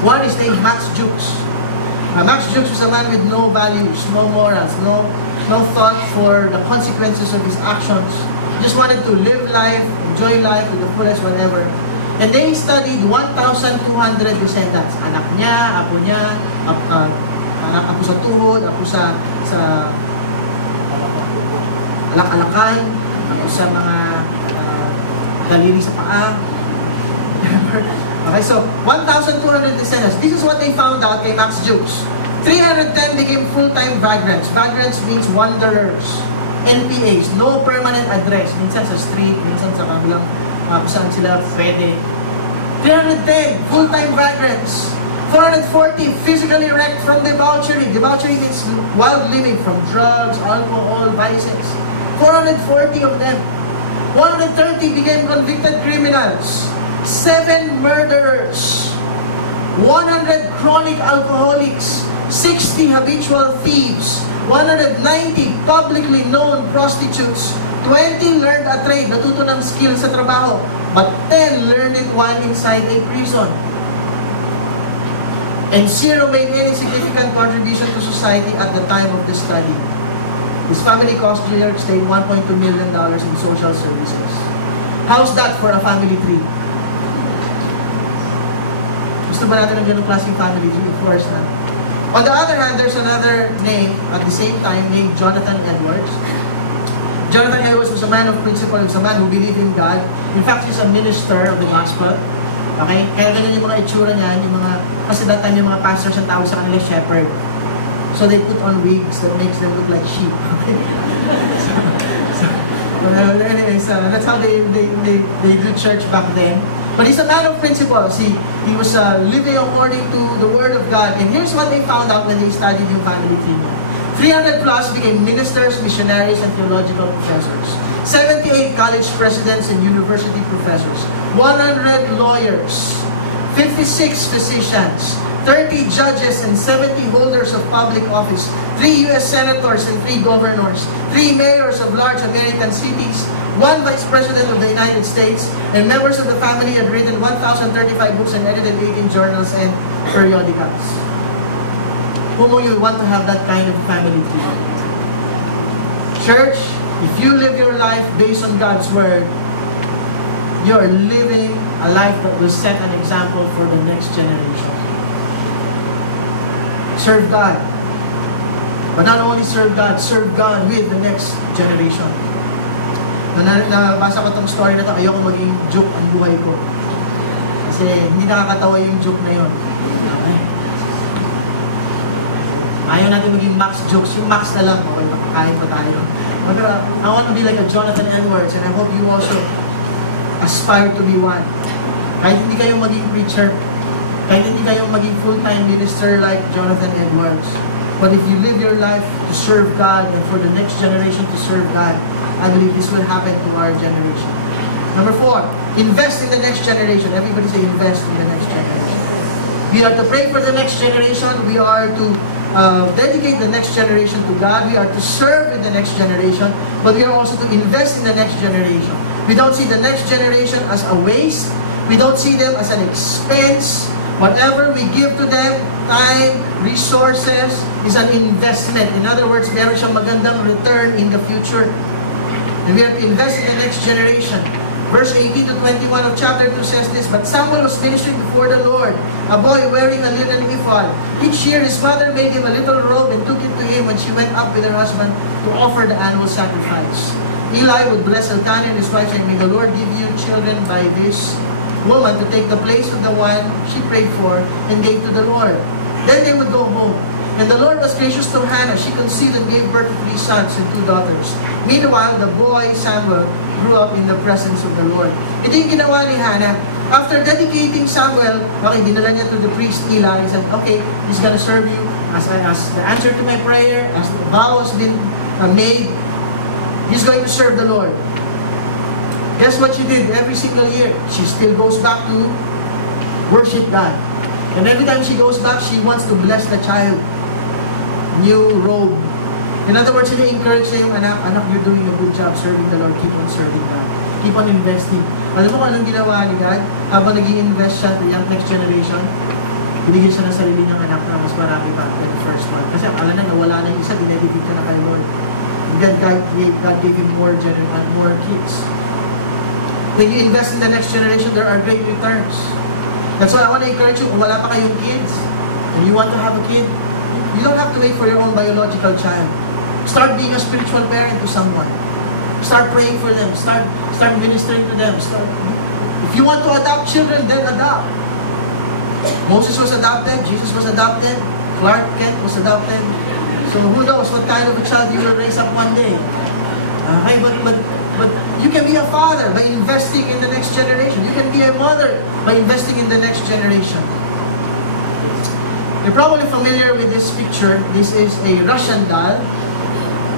One is named Max Jukes. Max Jukes was a man with no values, no morals, no thought for the consequences of his actions. Just wanted to live life, enjoy life to the fullest, whatever. And they studied 1,200 descendants. Anak niya, apo niya, apo sa tuhod, apo sa alak-alakan, apo sa mga daliri sa paa. Okay, so 1,200 descendants. This is what they found out kay Max Jukes. 310 became full-time vagrants. Vagrants means wanderers. NPAs, no permanent address. Minsan sa street, minsan sa kabilang kung saan sila pwede. 310 full-time vagrants. 440 physically wrecked from debauchery. Debauchery means wild living from drugs, alcohol, vices. 440 of them. 130 became convicted criminals. 7 murderers. 100 chronic alcoholics. 60 habitual thieves. 190 publicly known prostitutes. 20 learned a trade, natuto ng skill sa trabaho. But 10 learned it while inside a prison. And 0 made any significant contribution to society at the time of the study. His family cost New York State $1.2 million in social services. How's that for a family tree? Gusto ba natin ng ganong klaseng family tree? Of course not. On the other hand, there's another name at the same time named Jonathan Edwards. Jonathan Edwards was a man of principle. He was a man who believed in God. In fact, he's a minister of the gospel. Okay? Kaya ganyan yung mga itsura niya, yung mga, kasi that time yung mga pastors ang tawag sa kanila shepherd. So they put on wigs that makes them look like sheep. Okay? So that's how they do church back then. But he's a man of principles. He was living according to the Word of God. And here's what they found out when they studied yung family tree. 300 plus became ministers, missionaries, and theological professors. 78 college presidents and university professors. 100 lawyers. 56 physicians. 30 judges and 70 holders of public office, 3 U.S. senators and 3 governors, 3 mayors of large American cities, 1 vice president of the United States, and members of the family had written 1,035 books and edited 18 journals and periodicals. Who will you want to have that kind of family to? Church, if you live your life based on God's Word, you're living a life that will set an example for the next generation. Serve God. But not only serve God with the next generation. Nabasa ko itong story na ito, ayoko maging joke ang buhay ko. Kasi hindi nakakatawa yung joke na yun. Okay. Ayaw natin maging max jokes. Yung max na lang, okay, makakain pa tayo. But I want to be like a Jonathan Edwards, and I hope you also aspire to be one. Kahit hindi kayo maging preacher, kahit hindi kayo maging full-time minister like Jonathan Edwards. But if you live your life to serve God and for the next generation to serve God, I believe this will happen to our generation. Number 4, invest in the next generation. Everybody say invest in the next generation. We are to pray for the next generation. We are to dedicate the next generation to God. We are to serve in the next generation. But we are also to invest in the next generation. We don't see the next generation as a waste. We don't see them as an expense. Whatever we give to them, time, resources, is an investment. In other words, meron siyang magandang return in the future. And we have to invest in the next generation. Verse 18 to 21 of chapter 2 says this, But Samuel was ministering before the Lord, a boy wearing a linen ephod. Each year his mother made him a little robe and took it to him when she went up with her husband to offer the annual sacrifice. Eli would bless Elkanah and his wife, saying, May the Lord give you children by this woman to take the place of the one she prayed for and gave to the Lord. Then they would go home. And the Lord was gracious to Hannah. She conceived and gave birth to 3 sons and 2 daughters. Meanwhile, the boy Samuel grew up in the presence of the Lord. Ito yung ginawa ni Hannah. After dedicating Samuel, okay, dinala niya to the priest Eli and said, okay, he's gonna serve you as the answer to my prayer, as the vow has been made. He's going to serve the Lord. Guess what she did every single year? She still goes back to worship God. And every time she goes back, she wants to bless the child. New robe. In other words, encourage niya yung anak, you're doing a good job serving the Lord. Keep on serving God. Keep on investing. Alam mo kung anong ginawa ni God? Habang nag-i-invest siya to yung next generation, binigyan siya ng sarili ng anak na mas marami pa than the first one. Kasi akala na nawala na yung isa, dinedicate ka na kay Lord. And then God gave him more kids. When you invest in the next generation, there are great returns. That's why I want to encourage you, kung wala pa kayong kids, and you want to have a kid, you don't have to wait for your own biological child. Start being a spiritual parent to someone. Start praying for them. Start ministering to them. If you want to adopt children, then adopt. Moses was adopted. Jesus was adopted. Clark Kent was adopted. So who knows what kind of a child you will raise up one day. Okay, but you can be a father by investing in the next generation. You can be a mother by investing in the next generation. You're probably familiar with this picture. This is a Russian doll.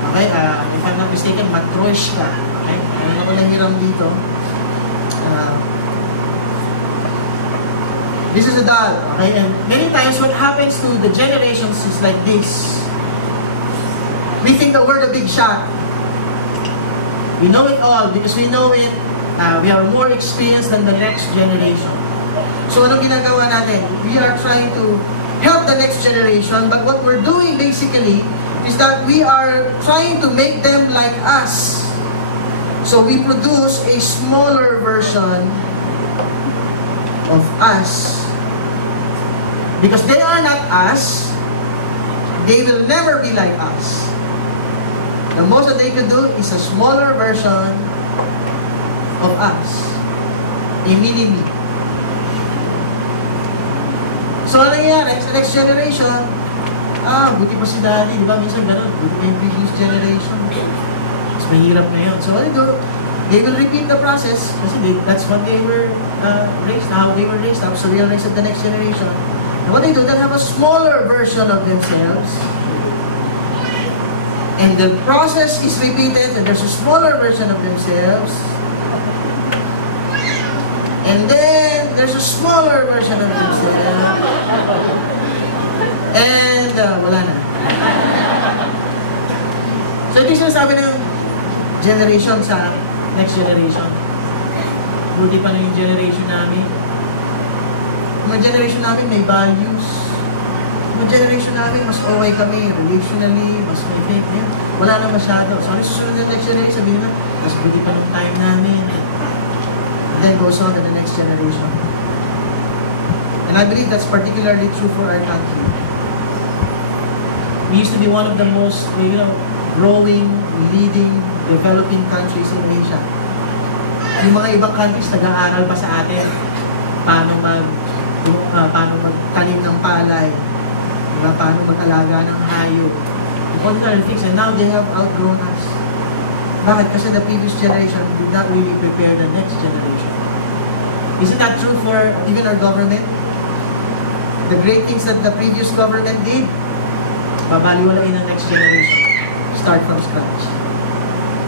Okay, if I'm not mistaken, Matryoshka. Okay, ano ko lang hiram dito. This is a doll. Okay, and many times what happens to the generations is like this. We think that we're the big shot. We know it all because we know it. We are more experienced than the next generation. So anong ginagawa natin? We are trying to help the next generation, but what we're doing basically is that we are trying to make them like us. So we produce a smaller version of us. Because they are not us, they will never be like us. The most that they could do is a smaller version of us. A mini-me. So ano nangyayari sa next generation? Buti pa si daddy, di ba? Minsan gano'n, buti pa yung previous generation. Mas mahirap na yun. So what they do? They will repeat the process kasi that's what they were raised, how they were raised up. So realize of the next generation. And what they do, they'll have a smaller version of themselves. And the process is repeated, and there's a smaller version of themselves. And then, there's a smaller version of himself. And wala na. So ito yung sinasabi ng generation sa next generation. Buti pa na yung generation namin. Yung generation namin may values. Yung generation namin mas okay kami relationally, mas may faith. Wala na masyado. So ano susunod na next generation? Sabihin na, mas buti pa ng time namin. And then goes on to the next generation. And I believe that's particularly true for our country. We used to be one of the most, growing, leading, developing countries in Asia. Yung mga ibang countries nag-aaral pa sa atin paano magtanim ng palay, paano mag-alaga ng hayop, all kinds of things, and now they have outgrown us. Bakit? Kasi the previous generation did not really prepare the next generation. Isn't that true for even our government? The great things that the previous government did, babaliwalain ng next generation. Start from scratch.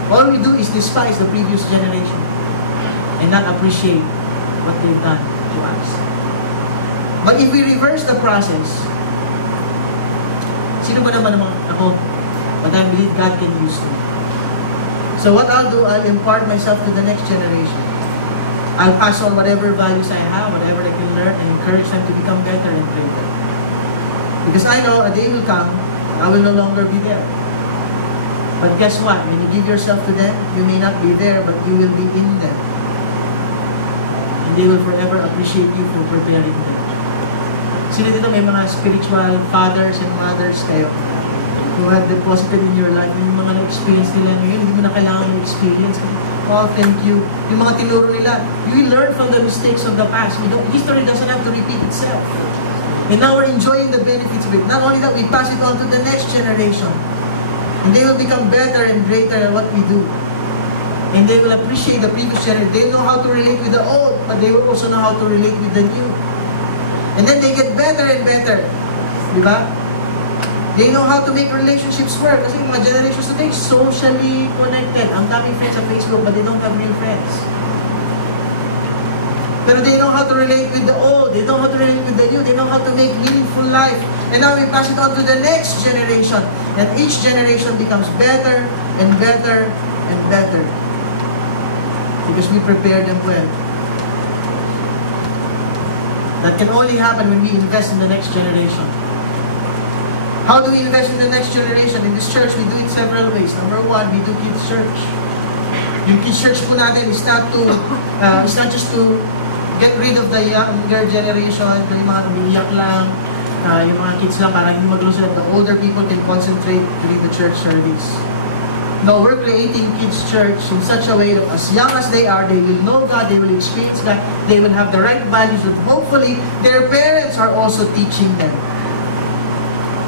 All we do is despise the previous generation and not appreciate what they've done to us. But if we reverse the process, sino ba naman ako? But I believe God can use me. So what I'll do, I'll impart myself to the next generation. I'll pass on whatever values I have, whatever I can learn, and encourage them to become better and greater. Because I know a day will come, I will no longer be there. But guess what? When you give yourself to them, you may not be there, but you will be in them. And they will forever appreciate you for preparing them. Sino dito may mga spiritual fathers and mothers kayo who have deposited in your life, yung mga na-experience nila ngayon, hindi mo na kailangan na-experience. Oh, thank you. Yung mga tinuro nila, you will learn from the mistakes of the past. History doesn't have to repeat itself. And now we're enjoying the benefits of it. Not only that, we pass it on to the next generation. And they will become better and greater at what we do. And they will appreciate the previous generation. They know how to relate with the old, but they will also know how to relate with the new. And then they get better and better. Diba? They know how to make relationships work. Kasi yung mga generations today, socially connected. Ang daming friends sa Facebook, but they don't have real friends. Pero they know how to relate with the old. They know how to relate with the new. They know how to make meaningful life. And now we pass it on to the next generation. And each generation becomes better and better and better. Because we prepare them well. That can only happen when we invest in the next generation. How do we invest in the next generation? In this church, we do it several ways. Number one, we do kids church. Yung kids church po natin is not just to get rid of the younger generation, yung mga umiiyak lang, yung mga kids lang, para hindi magluso. The older people can concentrate during the church service. No, we're creating kids church in such a way that as young as they are, they will know God, they will experience God, they will have the right values that hopefully their parents are also teaching them.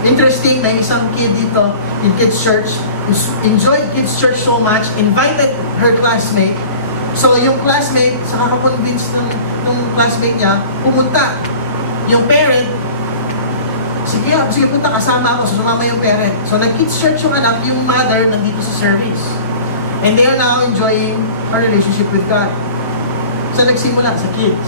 Interesting, may isang kid dito in kids church who enjoyed kids church so much, invited her classmate. So yung classmate, sa kakakonvince ng classmate niya, pumunta. Yung parent, sige punta, kasama ako. So sumama yung parent. So nag-kids church yung anak, yung mother nandito sa service. And they are now enjoying a relationship with God. So nagsimula sa kids.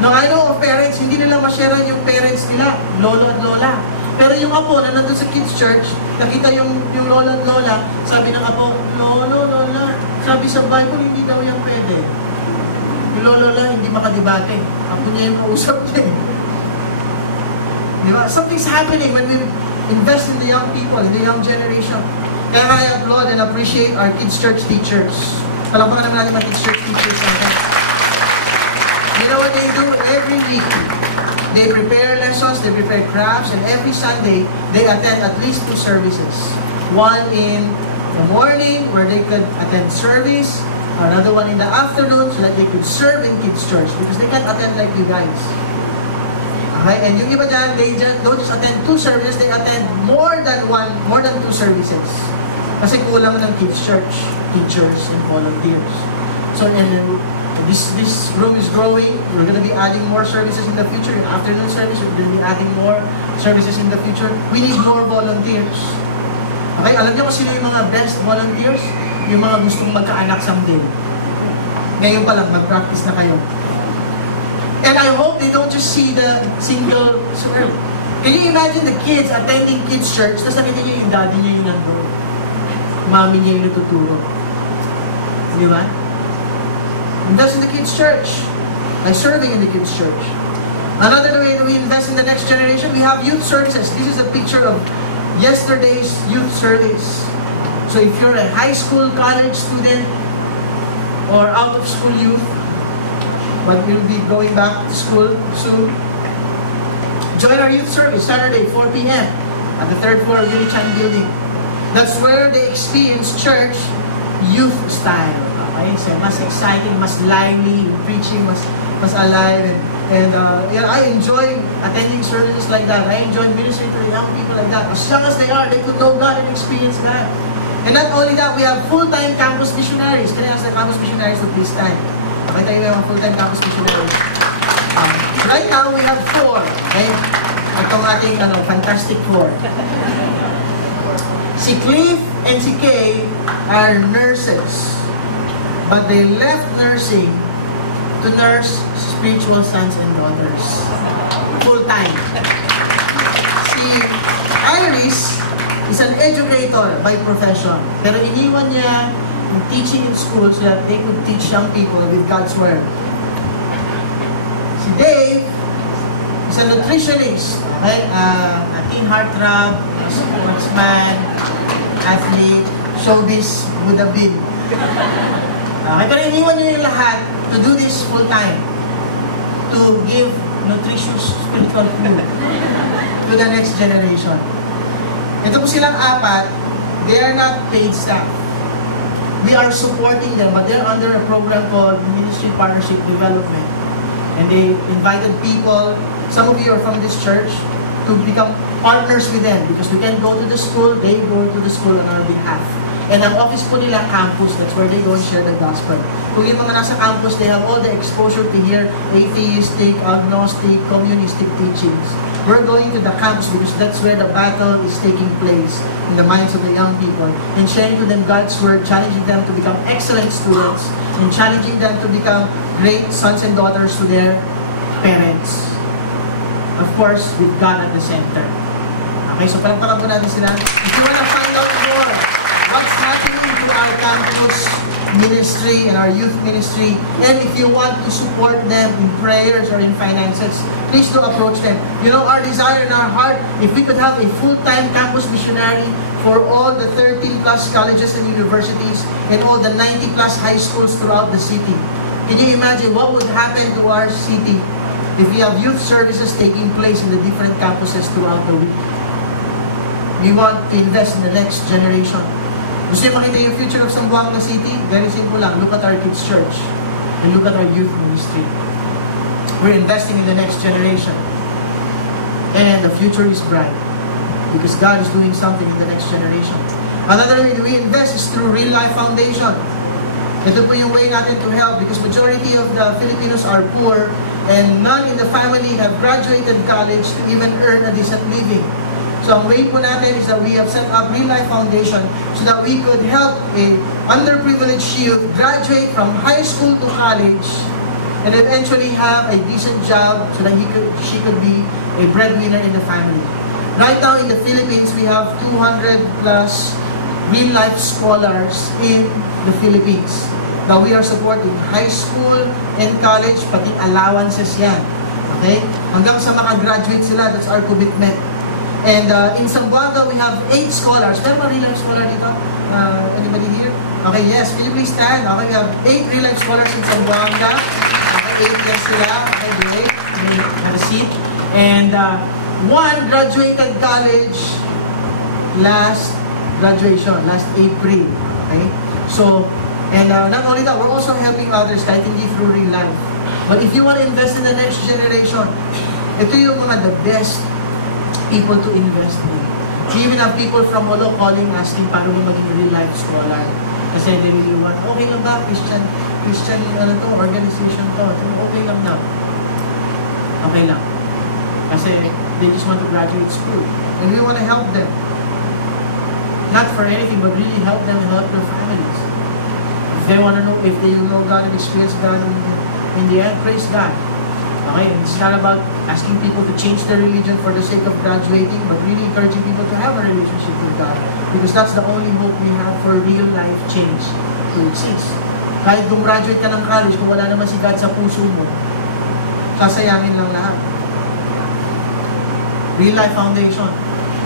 Now I know of parents, hindi nila ma-share yung parents nila, lolo at lola. Pero yung apo na nandun sa kids church, nakita yung lola at lola, sabi ng apo, lola, sabi sa Bible, hindi daw yan pwede. Yung lola, hindi makadibate. Apo niya yung kausap niya. Diba? Something's happening when we invest in the young people, in the young generation. Kaya I applaud and appreciate our kids church teachers. Palakpakan naman natin mga kids church teachers natin. You know what they do every week? They prepare lessons, they prepare crafts, and every Sunday, they attend at least 2 services. One in the morning, where they could attend service, another one in the afternoon, so that they could serve in kids' church, because they can't attend like you guys. Okay? And yung iba dyan, they don't just attend 2 services, they attend more than 2 services. Kasi kulang ng kids' church, teachers, and volunteers. So, and this room is growing. We're going to be adding more services in the future. In afternoon service, we're going to be adding more services in the future. We need more volunteers. Okay, alam niyo kung sino yung mga best volunteers? Yung mga gustong magkaanak someday. Ngayon pa lang, mag-practice na kayo. And I hope they don't just see the single serve. Can you imagine the kids attending kids church, tapos nakita niyo yung daddy niya yung nandun. Mami niya yung natuturo. Di ba? Invest in the kids church. By serving in the kids church. Another way that we invest in the next generation, we have youth services. This is a picture of yesterday's youth service. So if you're a high school, college student, or out of school youth, but will be going back to school soon, join our youth service Saturday 4 p.m. at the 3rd floor of Village Chan Building. That's where they experience church youth style. Okay, so mas exciting, mas lively, preaching, mas alive, and yeah, I enjoy attending services like that. I enjoy ministering to the young people like that. As young as they are, they could know God and experience God. And not only that, we have full-time campus missionaries. Can I ask the campus missionaries to please stand? Okay, tayo may mga full-time campus missionaries. Right now, we have 4. Okay? Itong ating fantastic 4. Si Cliff and si Kay are nurses. But they left nursing to nurse spiritual sons and daughters. Full-time. Si Iris is an educator by profession. Pero iniwan niya yung teaching in school so that they could teach young people with God's Word. Si Dave is a nutritionist. Okay? A teen heartthrob, a sportsman, athlete, showbiz would have been. Okay, pero iniwan niyo yung lahat to do this full-time. To give nutritious spiritual food to the next generation. Ito po silang 4, they are not paid staff. We are supporting them, but they're under a program called Ministry Partnership Development. And they invited people, some of you are from this church, to become partners with them because we can go to the school, they go to the school on our behalf. And ang office po nila, campus, that's where they go and share the gospel. Kung yung mga nasa campus, they have all the exposure to hear atheistic, agnostic, communistic teachings. We're going to the campus because that's where the battle is taking place in the minds of the young people. And sharing to them God's Word, challenging them to become excellent students, and challenging them to become great sons and daughters to their parents. Of course, with God at the center. Okay, so palagpakan po natin sila. If you wanna find out more what's happening to our campus ministry and our youth ministry, and if you want to support them in prayers or in finances, please do approach them. You know, our desire in our heart, if we could have a full-time campus missionary for all the 13+ colleges and universities and all the 90+ high schools throughout the city. Can you imagine what would happen to our city if we have youth services taking place in the different campuses throughout the week? We want to invest in the next generation. Gusto niyo makita yung future of Zamboanga City? Very simple lang. Look at our kids' church and look at our youth ministry. We're investing in the next generation. And the future is bright because God is doing something in the next generation. Another way that we invest is through Real Life Foundation. Ito po yung way natin to help because majority of the Filipinos are poor and none in the family have graduated college to even earn a decent living. So ang way po natin is that we have set up Real Life Foundation so that we could help a underprivileged youth graduate from high school to college and eventually have a decent job so that she could be a breadwinner in the family. Right now in the Philippines, we have 200+ Real Life scholars in the Philippines that we are supporting high school and college, pati allowances yan. Okay? Hanggang sa makagraduate sila, that's our commitment. And in Zamboanga, we have 8 scholars. Pero mga Real Life scholar dito? Anybody here? Okay, yes. Will you please stand? Okay, we have 8 Real Life scholars in Zamboanga. Okay, 8 yan sila. Okay, great. Have a seat. And 1 graduated college last graduation, last April. Okay? So, and not only that, we're also helping others kahit hindi through Real Life. But if you want to invest in the next generation, ito yung mga the best people to invest in. We even have people from Olo calling, asking paano mo maging Real Life scholar. Kasi they really want, okay lang ba? Christian, organization to. Okay lang na. Okay lang. Kasi they just want to graduate school. And we want to help them. Not for anything, but really help them and help their families. If they want to know, if they know God and experience God in the end, praise God. Okay, and it's not about asking people to change their religion for the sake of graduating, but really encouraging people to have a relationship with God. Because that's the only hope we have for real life change to exist. Kahit gumraduate ka ng college, kung wala naman si God sa puso mo, sasayangin lang lahat. Real life foundation.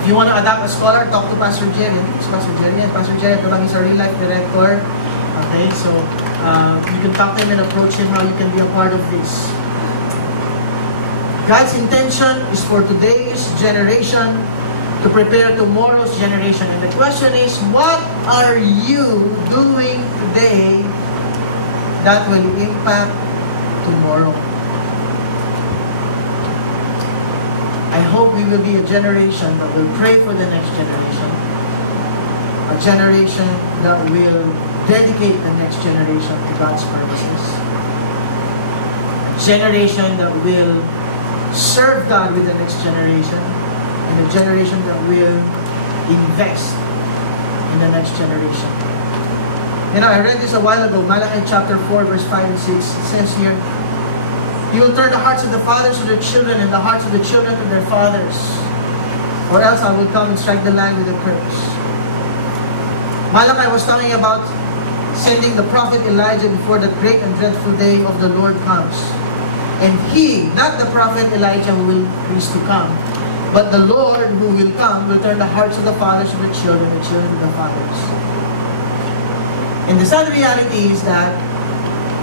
If you want to adopt a scholar, talk to Pastor Jerry. It's Pastor Jerry. And Pastor Jerry, he's a real life director. Okay, so you can talk to him and approach him how you can be a part of this. God's intention is for today's generation to prepare tomorrow's generation. And the question is, what are you doing today that will impact tomorrow? I hope we will be a generation that will pray for the next generation. A generation that will dedicate the next generation to God's purposes. A generation that will serve God with the next generation, and a generation that will invest in the next generation. You know, I read this a while ago, Malachi chapter 4, verse 5 and 6. It says here, "You will turn the hearts of the fathers to their children, and the hearts of the children to their fathers, or else I will come and strike the land with a curse." Malachi was talking about sending the prophet Elijah before the great and dreadful day of the Lord comes. And he, not the prophet Elijah who is to come, but the Lord who will come, will turn the hearts of the fathers to the children to the fathers. And the sad reality is that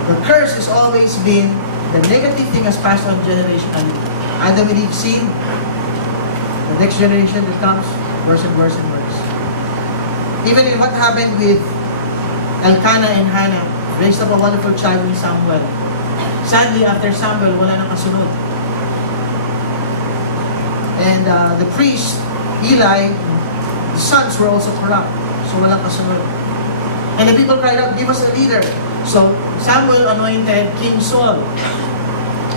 the curse has always been, the negative thing has passed on generationally. Adam and Eve sinned. The next generation that comes, worse and worse and worse. Even in what happened with Elkanah and Hannah, raised up a wonderful child in Samuel. Sadly, after Samuel, wala nang kasunod. And the priest, Eli, the sons were also corrupt. So walang kasunod. And the people cried out, "Give us a leader." So Samuel anointed King Saul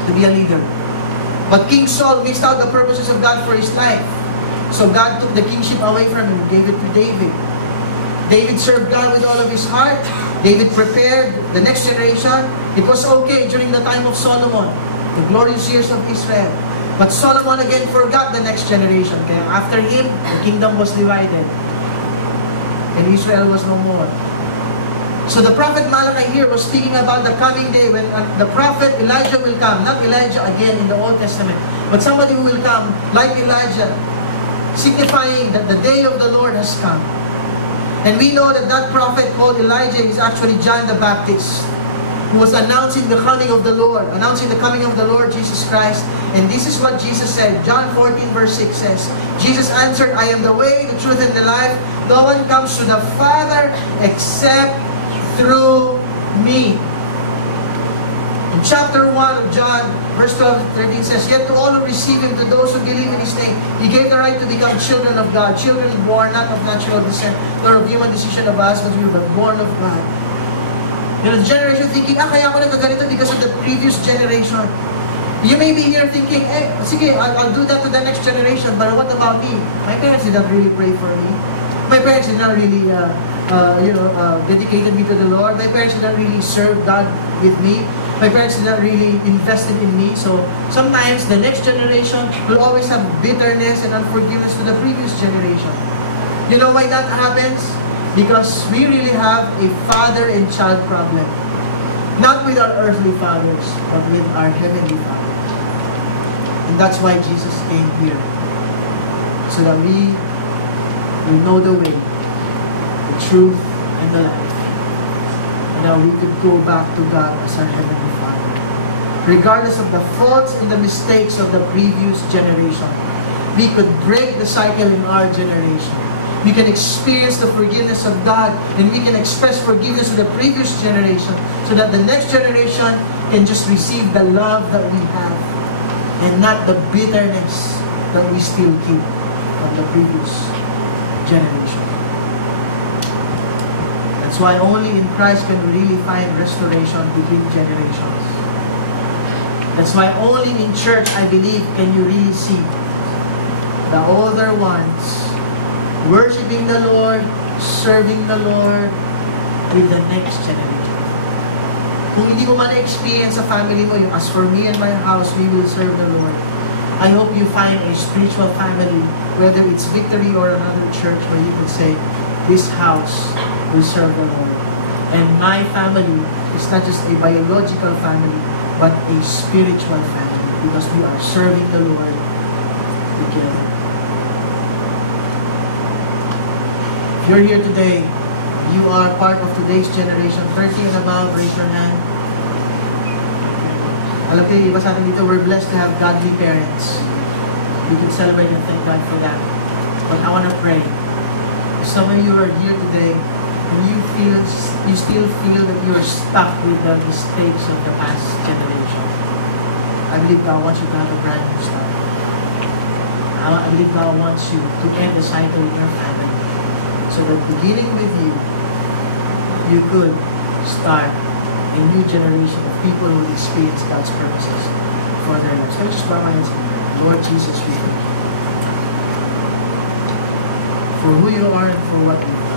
to be a leader. But King Saul missed out the purposes of God for his life. So God took the kingship away from him and gave it to David. David served God with all of his heart. David prepared the next generation. It was okay during the time of Solomon, the glorious years of Israel. But Solomon again forgot the next generation. Kaya after him, the kingdom was divided. And Israel was no more. So the prophet Malachi here was speaking about the coming day when the prophet Elijah will come. Not Elijah again in the Old Testament, but somebody who will come like Elijah, signifying that the day of the Lord has come. And we know that that prophet called Elijah is actually John the Baptist, who was announcing the coming of the Lord, announcing the coming of the Lord Jesus Christ. And this is what Jesus said. John 14 verse 6 says, "Jesus answered, I am the way, the truth, and the life. No one comes to the Father except through me." In chapter 1 of John, verse 12 and 13 says, "Yet to all who receive Him, to those who believe in His name, He gave the right to become children of God, children born not of natural descent, nor of human decision of husbands, but born of God." You know, the generation thinking, kaya ako nagkaganito because of the previous generation. You may be here thinking, sige, I'll do that to the next generation, but what about me? My parents did not really pray for me. My parents did not really, dedicated me to the Lord. My parents did not really serve God with me. My parents did not really invested in me. So sometimes the next generation will always have bitterness and unforgiveness to the previous generation. You know why that happens? Because we really have a father and child problem. Not with our earthly fathers, but with our heavenly Father. And that's why Jesus came here. So that we will know the way, the truth, and the life. And that we could go back to God as our Heavenly Father. Regardless of the faults and the mistakes of the previous generation, we could break the cycle in our generation. We can experience the forgiveness of God, and we can express forgiveness to the previous generation, so that the next generation can just receive the love that we have, and not the bitterness that we still keep from the previous generation. That's why only in Christ can we really find restoration between generations. That's why only in church, I believe, can you really see the older ones worshiping the Lord, serving the Lord with the next generation. Kung hindi mo man experience sa family mo, yung as for me and my house, we will serve the Lord. I hope you find a spiritual family, whether it's Victory or another church where you can say, this house will serve the Lord. And my family is not just a biological family, but a spiritual family, because we are serving the Lord together. If you're here today, you are part of today's generation, 30 and above, raise your hand. Alam ko, iba sa atin dito, we're blessed to have godly parents. We can celebrate and thank God for that. But I want to pray. Some of you are here today, and you still feel that you are stuck with the mistakes of the past generation. I believe God wants you to have a brand new start. I believe God wants you to end the cycle in your family. So that beginning with you, you could start a new generation of people who will experience God's purposes for their lives. Can I just bow my hands in prayer? Lord Jesus, we thank you for who you are and for what you are.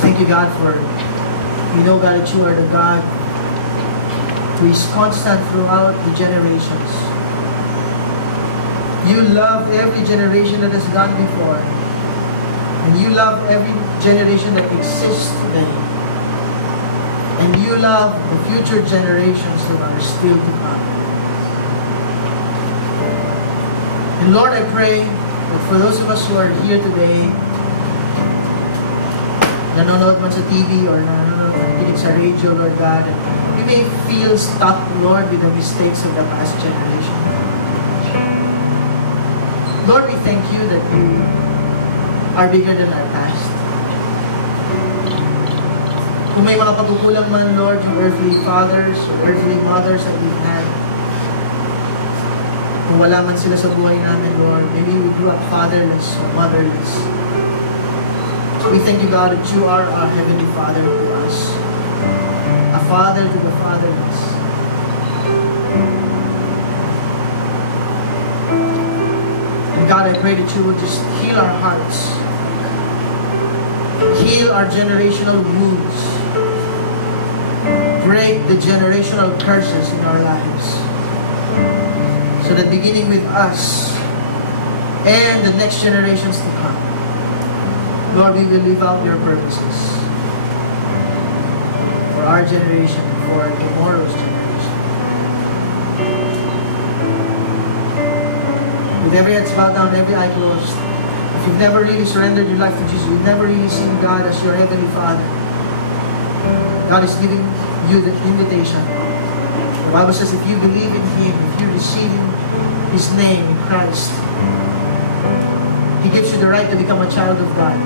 Thank you, God, for we know, God, that you are the God who is constant throughout the generations. You love every generation that has gone before. And you love every generation that exists today. And you love the future generations that are still to come. And Lord, I pray that for those of us who are here today, nanonood man sa TV or nanonood man sa radio, Lord God, we may feel stuck, Lord, with the mistakes of the past generation. Lord, we thank you that you are bigger than our past. Kung may mga pagkukulang man, Lord, yung earthly fathers or earthly mothers that we've had, kung wala man sila sa buhay namin, Lord, maybe we grew up fatherless or motherless. So we thank you, God, that you are our Heavenly Father to us. A father to the fatherless. And God, I pray that you will just heal our hearts. Heal our generational wounds. Break the generational curses in our lives. So that beginning with us and the next generations to come, Lord, we will live out your purposes for our generation and for tomorrow's generation. With every head bowed down, every eye closed, if you've never really surrendered your life to Jesus, you've never really seen God as your Heavenly Father, God is giving you the invitation. The Bible says if you believe in Him, if you receive His name in Christ, He gives you the right to become a child of God.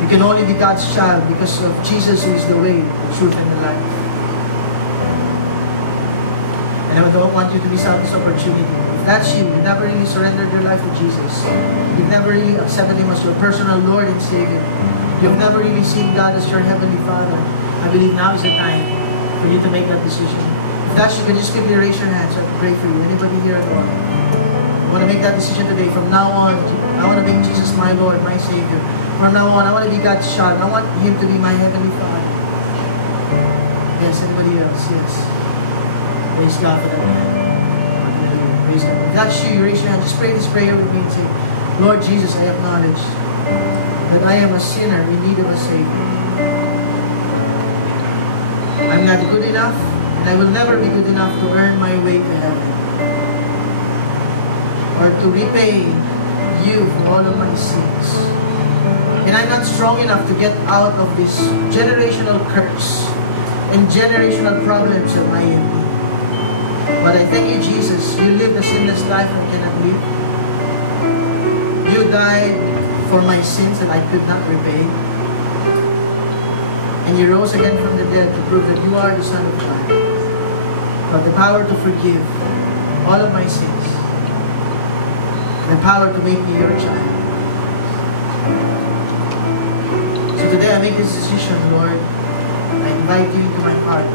You can only be God's child because of Jesus, who is the way, the truth, and the life. And I don't want you to miss out this opportunity. If that's you, you've never really surrendered your life to Jesus, you've never really accepted Him as your personal Lord and Savior, you've never really seen God as your Heavenly Father, I believe now is the time for you to make that decision. If that's you, can just quickly raise your hands so I can pray for you. Anybody here at all? I want to make that decision today. From now on, I want to make Jesus my Lord, my Savior. From now on, I want to be God's child. I want Him to be my Heavenly Father. Yes, anybody else? Yes. Praise God for that man. Praise God. If that's you, raise your hand. Just pray this prayer with me and say, Lord Jesus, I acknowledge that I am a sinner in need of a Savior. I'm not good enough, and I will never be good enough to earn my way to heaven or to repay you for all of my sins. And I'm not strong enough to get out of this generational curse and generational problems that I am in. But I thank you, Jesus, you lived a sinless life and cannot live. You died for my sins that I could not repay. And you rose again from the dead to prove that you are the Son of God, who have the power to forgive all of my sins, the power to make me your child. So today I make this decision, Lord. I invite you into my heart,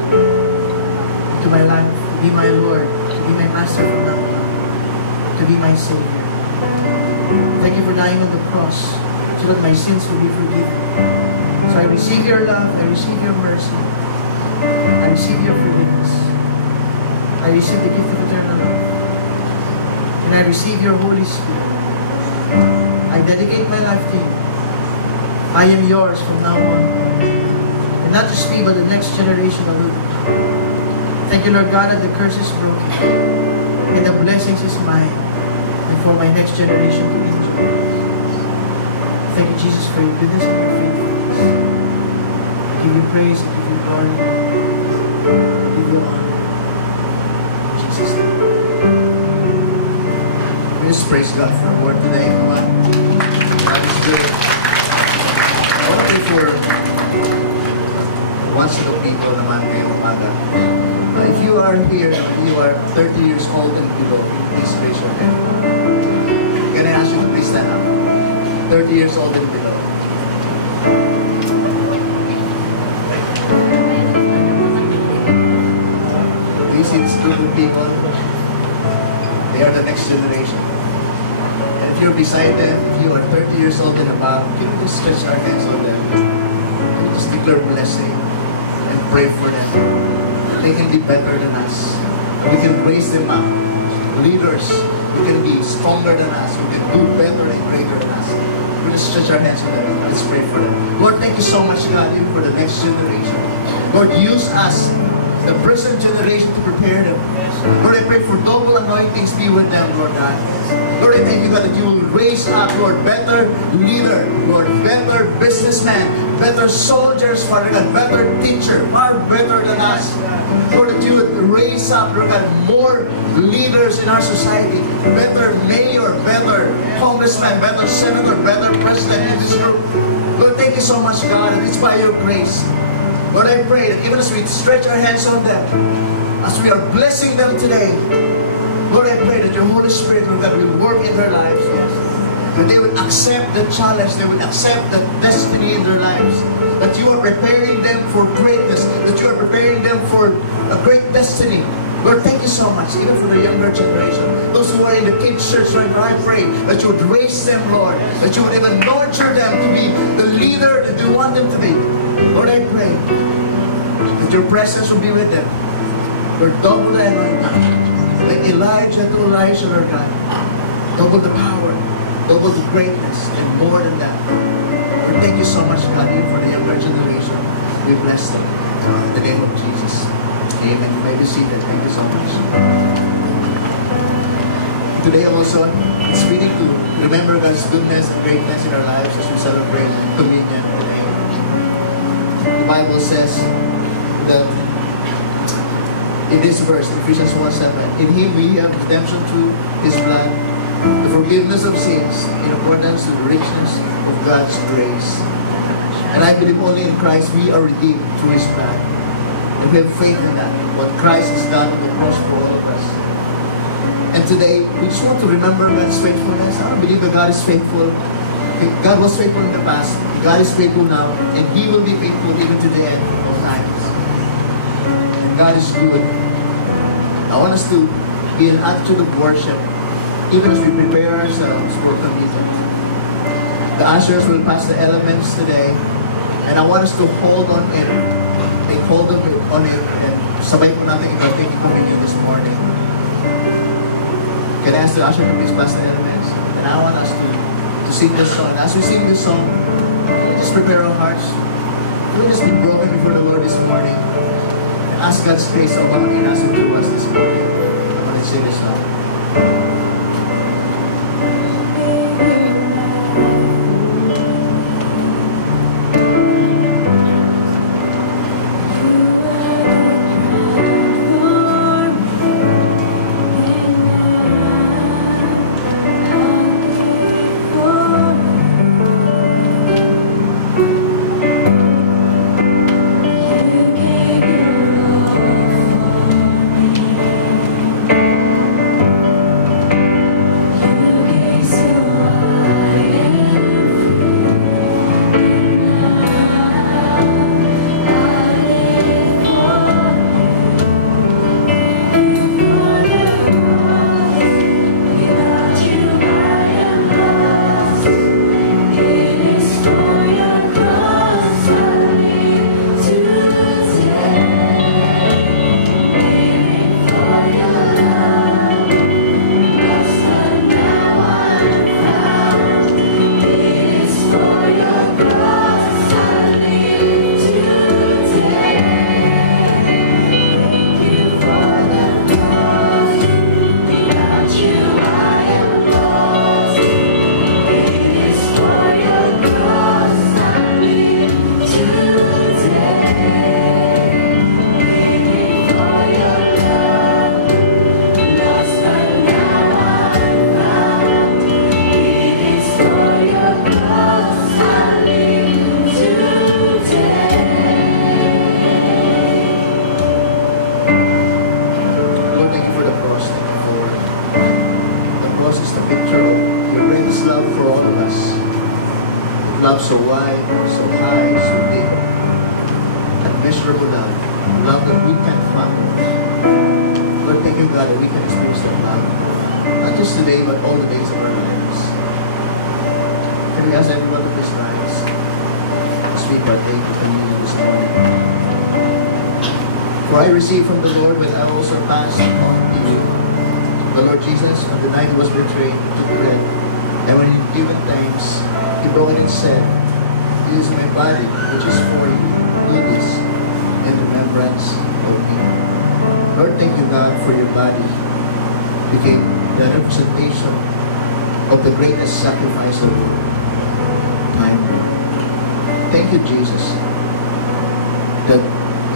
into my life, to be my Lord, to be my Master from now on, to be my Savior. Thank you for dying on the cross so that my sins will be forgiven. So I receive your love, I receive your mercy, I receive your forgiveness. I receive the gift of eternal love. And I receive your Holy Spirit. I dedicate my life to you. I am yours from now on. And not just me, but the next generation of you. Thank you, Lord God, that the curse is broken. And the blessings is mine. And for my next generation to enjoy. Thank you, Jesus, for your goodness and your faithfulness. I give you praise, I give you glory, I give you honor. In Jesus' name. We just praise God for the word today. Come on. God is good. I want to pray for one set of people naman ngayong umaga. If you are here and you are 30 years old and below, please raise your hand. Can I ask you to please stand up? 30 years old and below. Do you see this group of people? They are the next generation. And if you're beside them, if you are 30 years old and above, can we just stretch our hands on them? And just declare blessing and pray for them. They can be better than us. And we can raise them up. Leaders, we can be stronger than us. We can do better and greater than us. We just stretch our hands on them. Let's pray for them. Lord, thank you so much, God, even for the next generation. Lord, use us, the present generation, to prepare them. Lord, I pray for double anointings be with them, Lord God. Lord, I thank you, God, that you will raise up, Lord, better leader, Lord, better businessman, better soldiers, Father God, better teacher, far better than us. Lord, that you would raise up, Lord God, more leaders in our society, better mayor, better congressman, better senator, better president in this group. Lord, thank you so much, God, and it's by your grace. Lord, I pray that even as we stretch our hands on them, as we are blessing them today, Lord, I pray that your Holy Spirit, Lord God, will work in their lives. That they would accept the challenge, they would accept the destiny in their lives. That you are preparing them for greatness, that you are preparing them for a great destiny. Lord, thank you so much, even for the younger generation. Those who are in the kids' church right now, I pray that you would raise them, Lord. That you would even nurture them to be the leader that you want them to be. Lord, I pray that your presence will be with them. Lord, double the anointing. Like Elijah to Elisha, Lord God. Double the power, double the greatness, and more than that. Lord, thank you so much, God, even for the younger generation. We bless them. In the name of Jesus. Amen. You may be seated. Thank you so much. Today also, it's fitting to remember God's goodness and greatness in our lives as we celebrate communion today. The Bible says that in this verse, Ephesians 1:7, in Him we have redemption through His blood, the forgiveness of sins, in accordance with the richness of God's grace. And I believe only in Christ we are redeemed through His blood. And we have faith in that, what Christ has done on the cross for all of us. And today, we just want to remember God's faithfulness. I believe that God is faithful. God was faithful in the past. God is faithful now. And He will be faithful even to the end of times. God is good. I want us to be in an attitude of worship, even as we prepare ourselves for communion. The ushers will pass the elements today, and I want us to hold on it, take hold of it, on it, and sabay po natin ikaw taking communion this morning. Can I ask the usher to please pass the elements? And I want us to sing this song. And as we sing this song, can we just prepare our hearts? Can we just be broken before the Lord this morning? Ask God's grace upon us through us this morning. I'm going to say this now. love so wide, so high, so deep, unmeasurable love, love that we can find. Lord, thank you, God, that we can experience that love, not just today, but all the days of our lives. Can we ask everyone of these nights, as we partake of communion this morning? For I received from the Lord when I also passed on to you. The Lord Jesus, on the night he was betrayed, took bread, and when he had given thanks, he broke it and said, "This is my body, which is for you. Do this in remembrance of me." Lord, thank you, God, for your body became the representation of the greatest sacrifice of time. Thank you, Jesus, that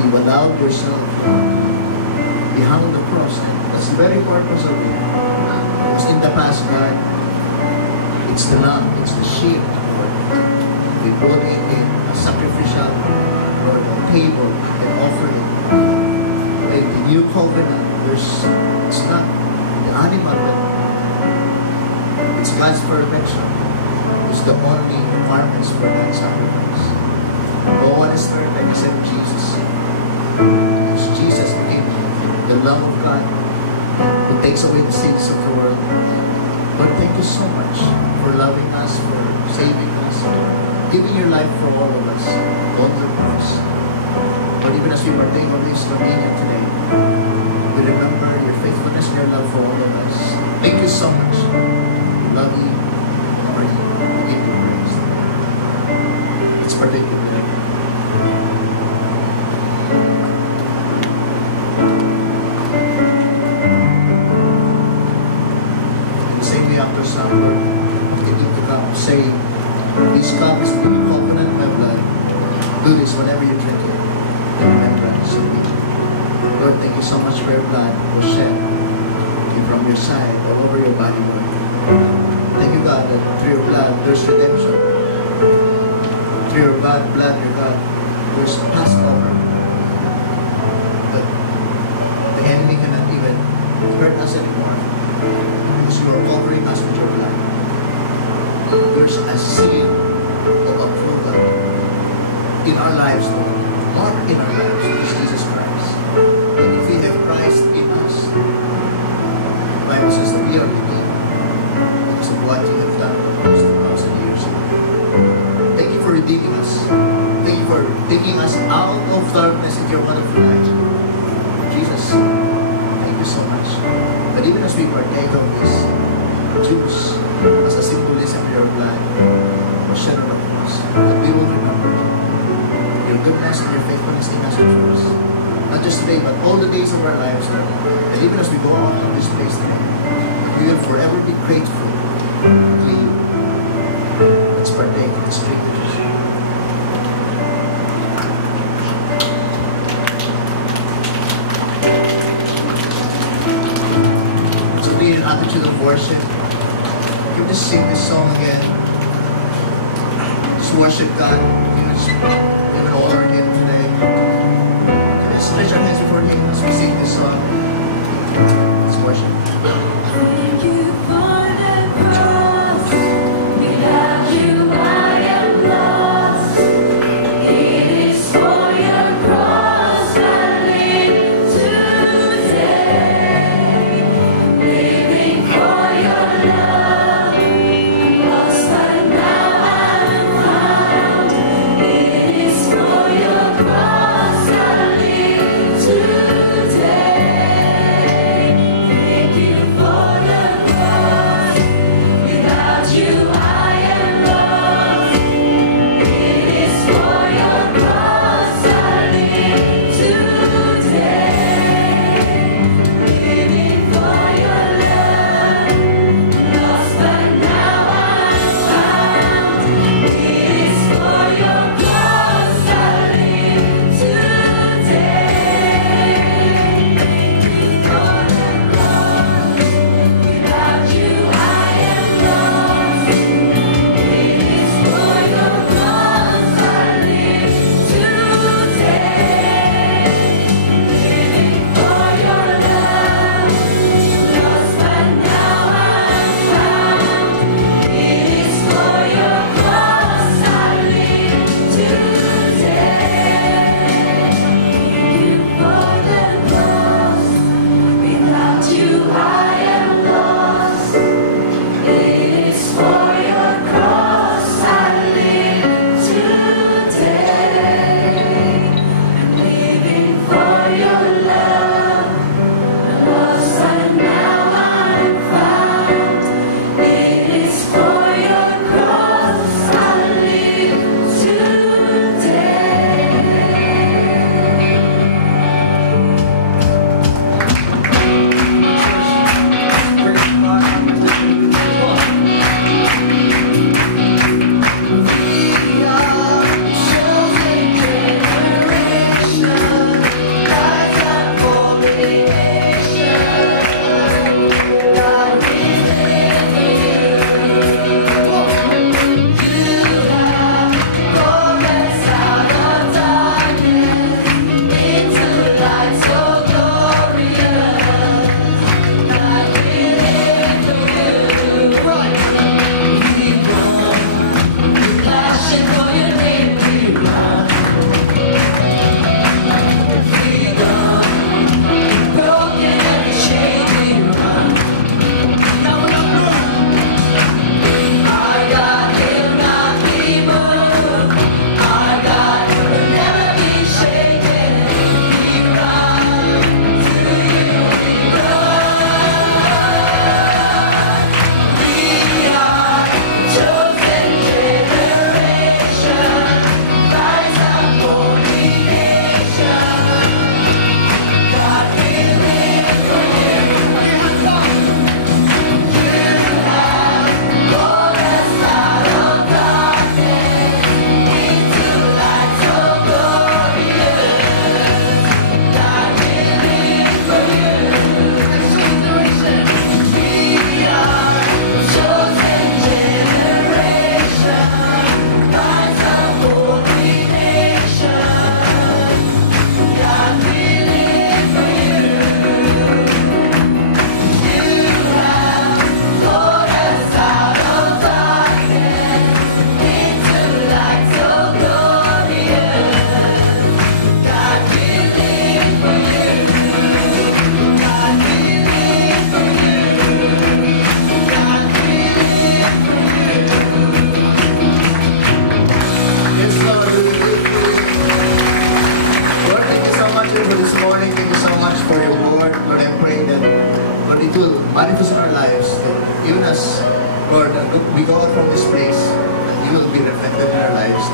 you allowed yourself to be hung on the cross. That's the very purpose of it. Because in the past, God, it's the lamb, it's the sheep. We brought in a sacrificial or a table and offering. In the new covenant, it's not the animal, it's God's perfection. It's the only requirements for that sacrifice. No one is perfect except Jesus. Because Jesus became the Lamb of God who takes away the sins of the world. But thank you so much for loving us, for saving us, giving your life for all of us on the cross. But even as we partake of this communion today, we remember your faithfulness and your love for all of us. Thank you so much. We love you. Honor you. We give you praise. Let's partake of it. After supper, you need to come saying, "This cup is the new covenant of my blood. Do this whenever you drink it in remembrance of me." Lord, thank you so much for your blood that was shed from your side all over your body, Lord. Thank you, God, that through your blood there's redemption. Through your blood, your God, there's Passover. But the enemy cannot even hurt us anymore. Because you are covering us with your blood. There's a seal of approval in our lives, Lord. Mark in our lives, is Jesus Christ. And if we have Christ in us, the Bible says that we are redeemed because of what you have done for us 2,000 years ago. Thank you for redeeming us. Thank you for taking us out of darkness into your wonderful light. Jesus, thank you so much. But even as we partake of this juice as a symbolism of your blood was shed on the cross, that we will remember your goodness and your faithfulness in us and through us. Not just today, but all the days of our lives, Lord. And even as we go out of this place today, we will forever be grateful to you. Let's partake, let's drink the juice. An attitude of worship. You just sing this song again. Just worship God. You just give it all over Him today. Can you stretch our hands before Him as we sing this song? Let's worship. Thank you for the cross. Without you, I am lost. It is for your cross I live today. Living for your love. Lost but now I'm found.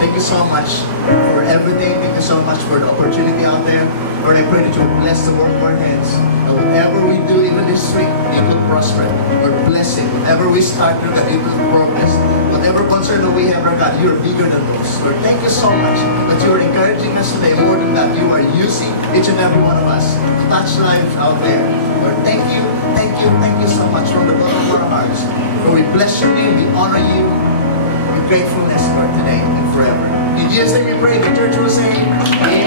thank you so much for everything. Thank you so much for the opportunity out there. Lord, I pray that you will bless the work of our hands. And whatever we do, even this week, it will prosper. Lord, bless it. Whatever we start, Lord God, it will progress. Whatever concern that we have, Lord God, you are bigger than those. Lord, thank you so much that you are encouraging us today. More than that, you are using each and every one of us to touch lives out there. Lord, thank you so much from the bottom of our hearts. Lord, we bless your name, we honor you with gratefulness, Lord, today and forever. In Jesus' name we pray, the church will say, Amen.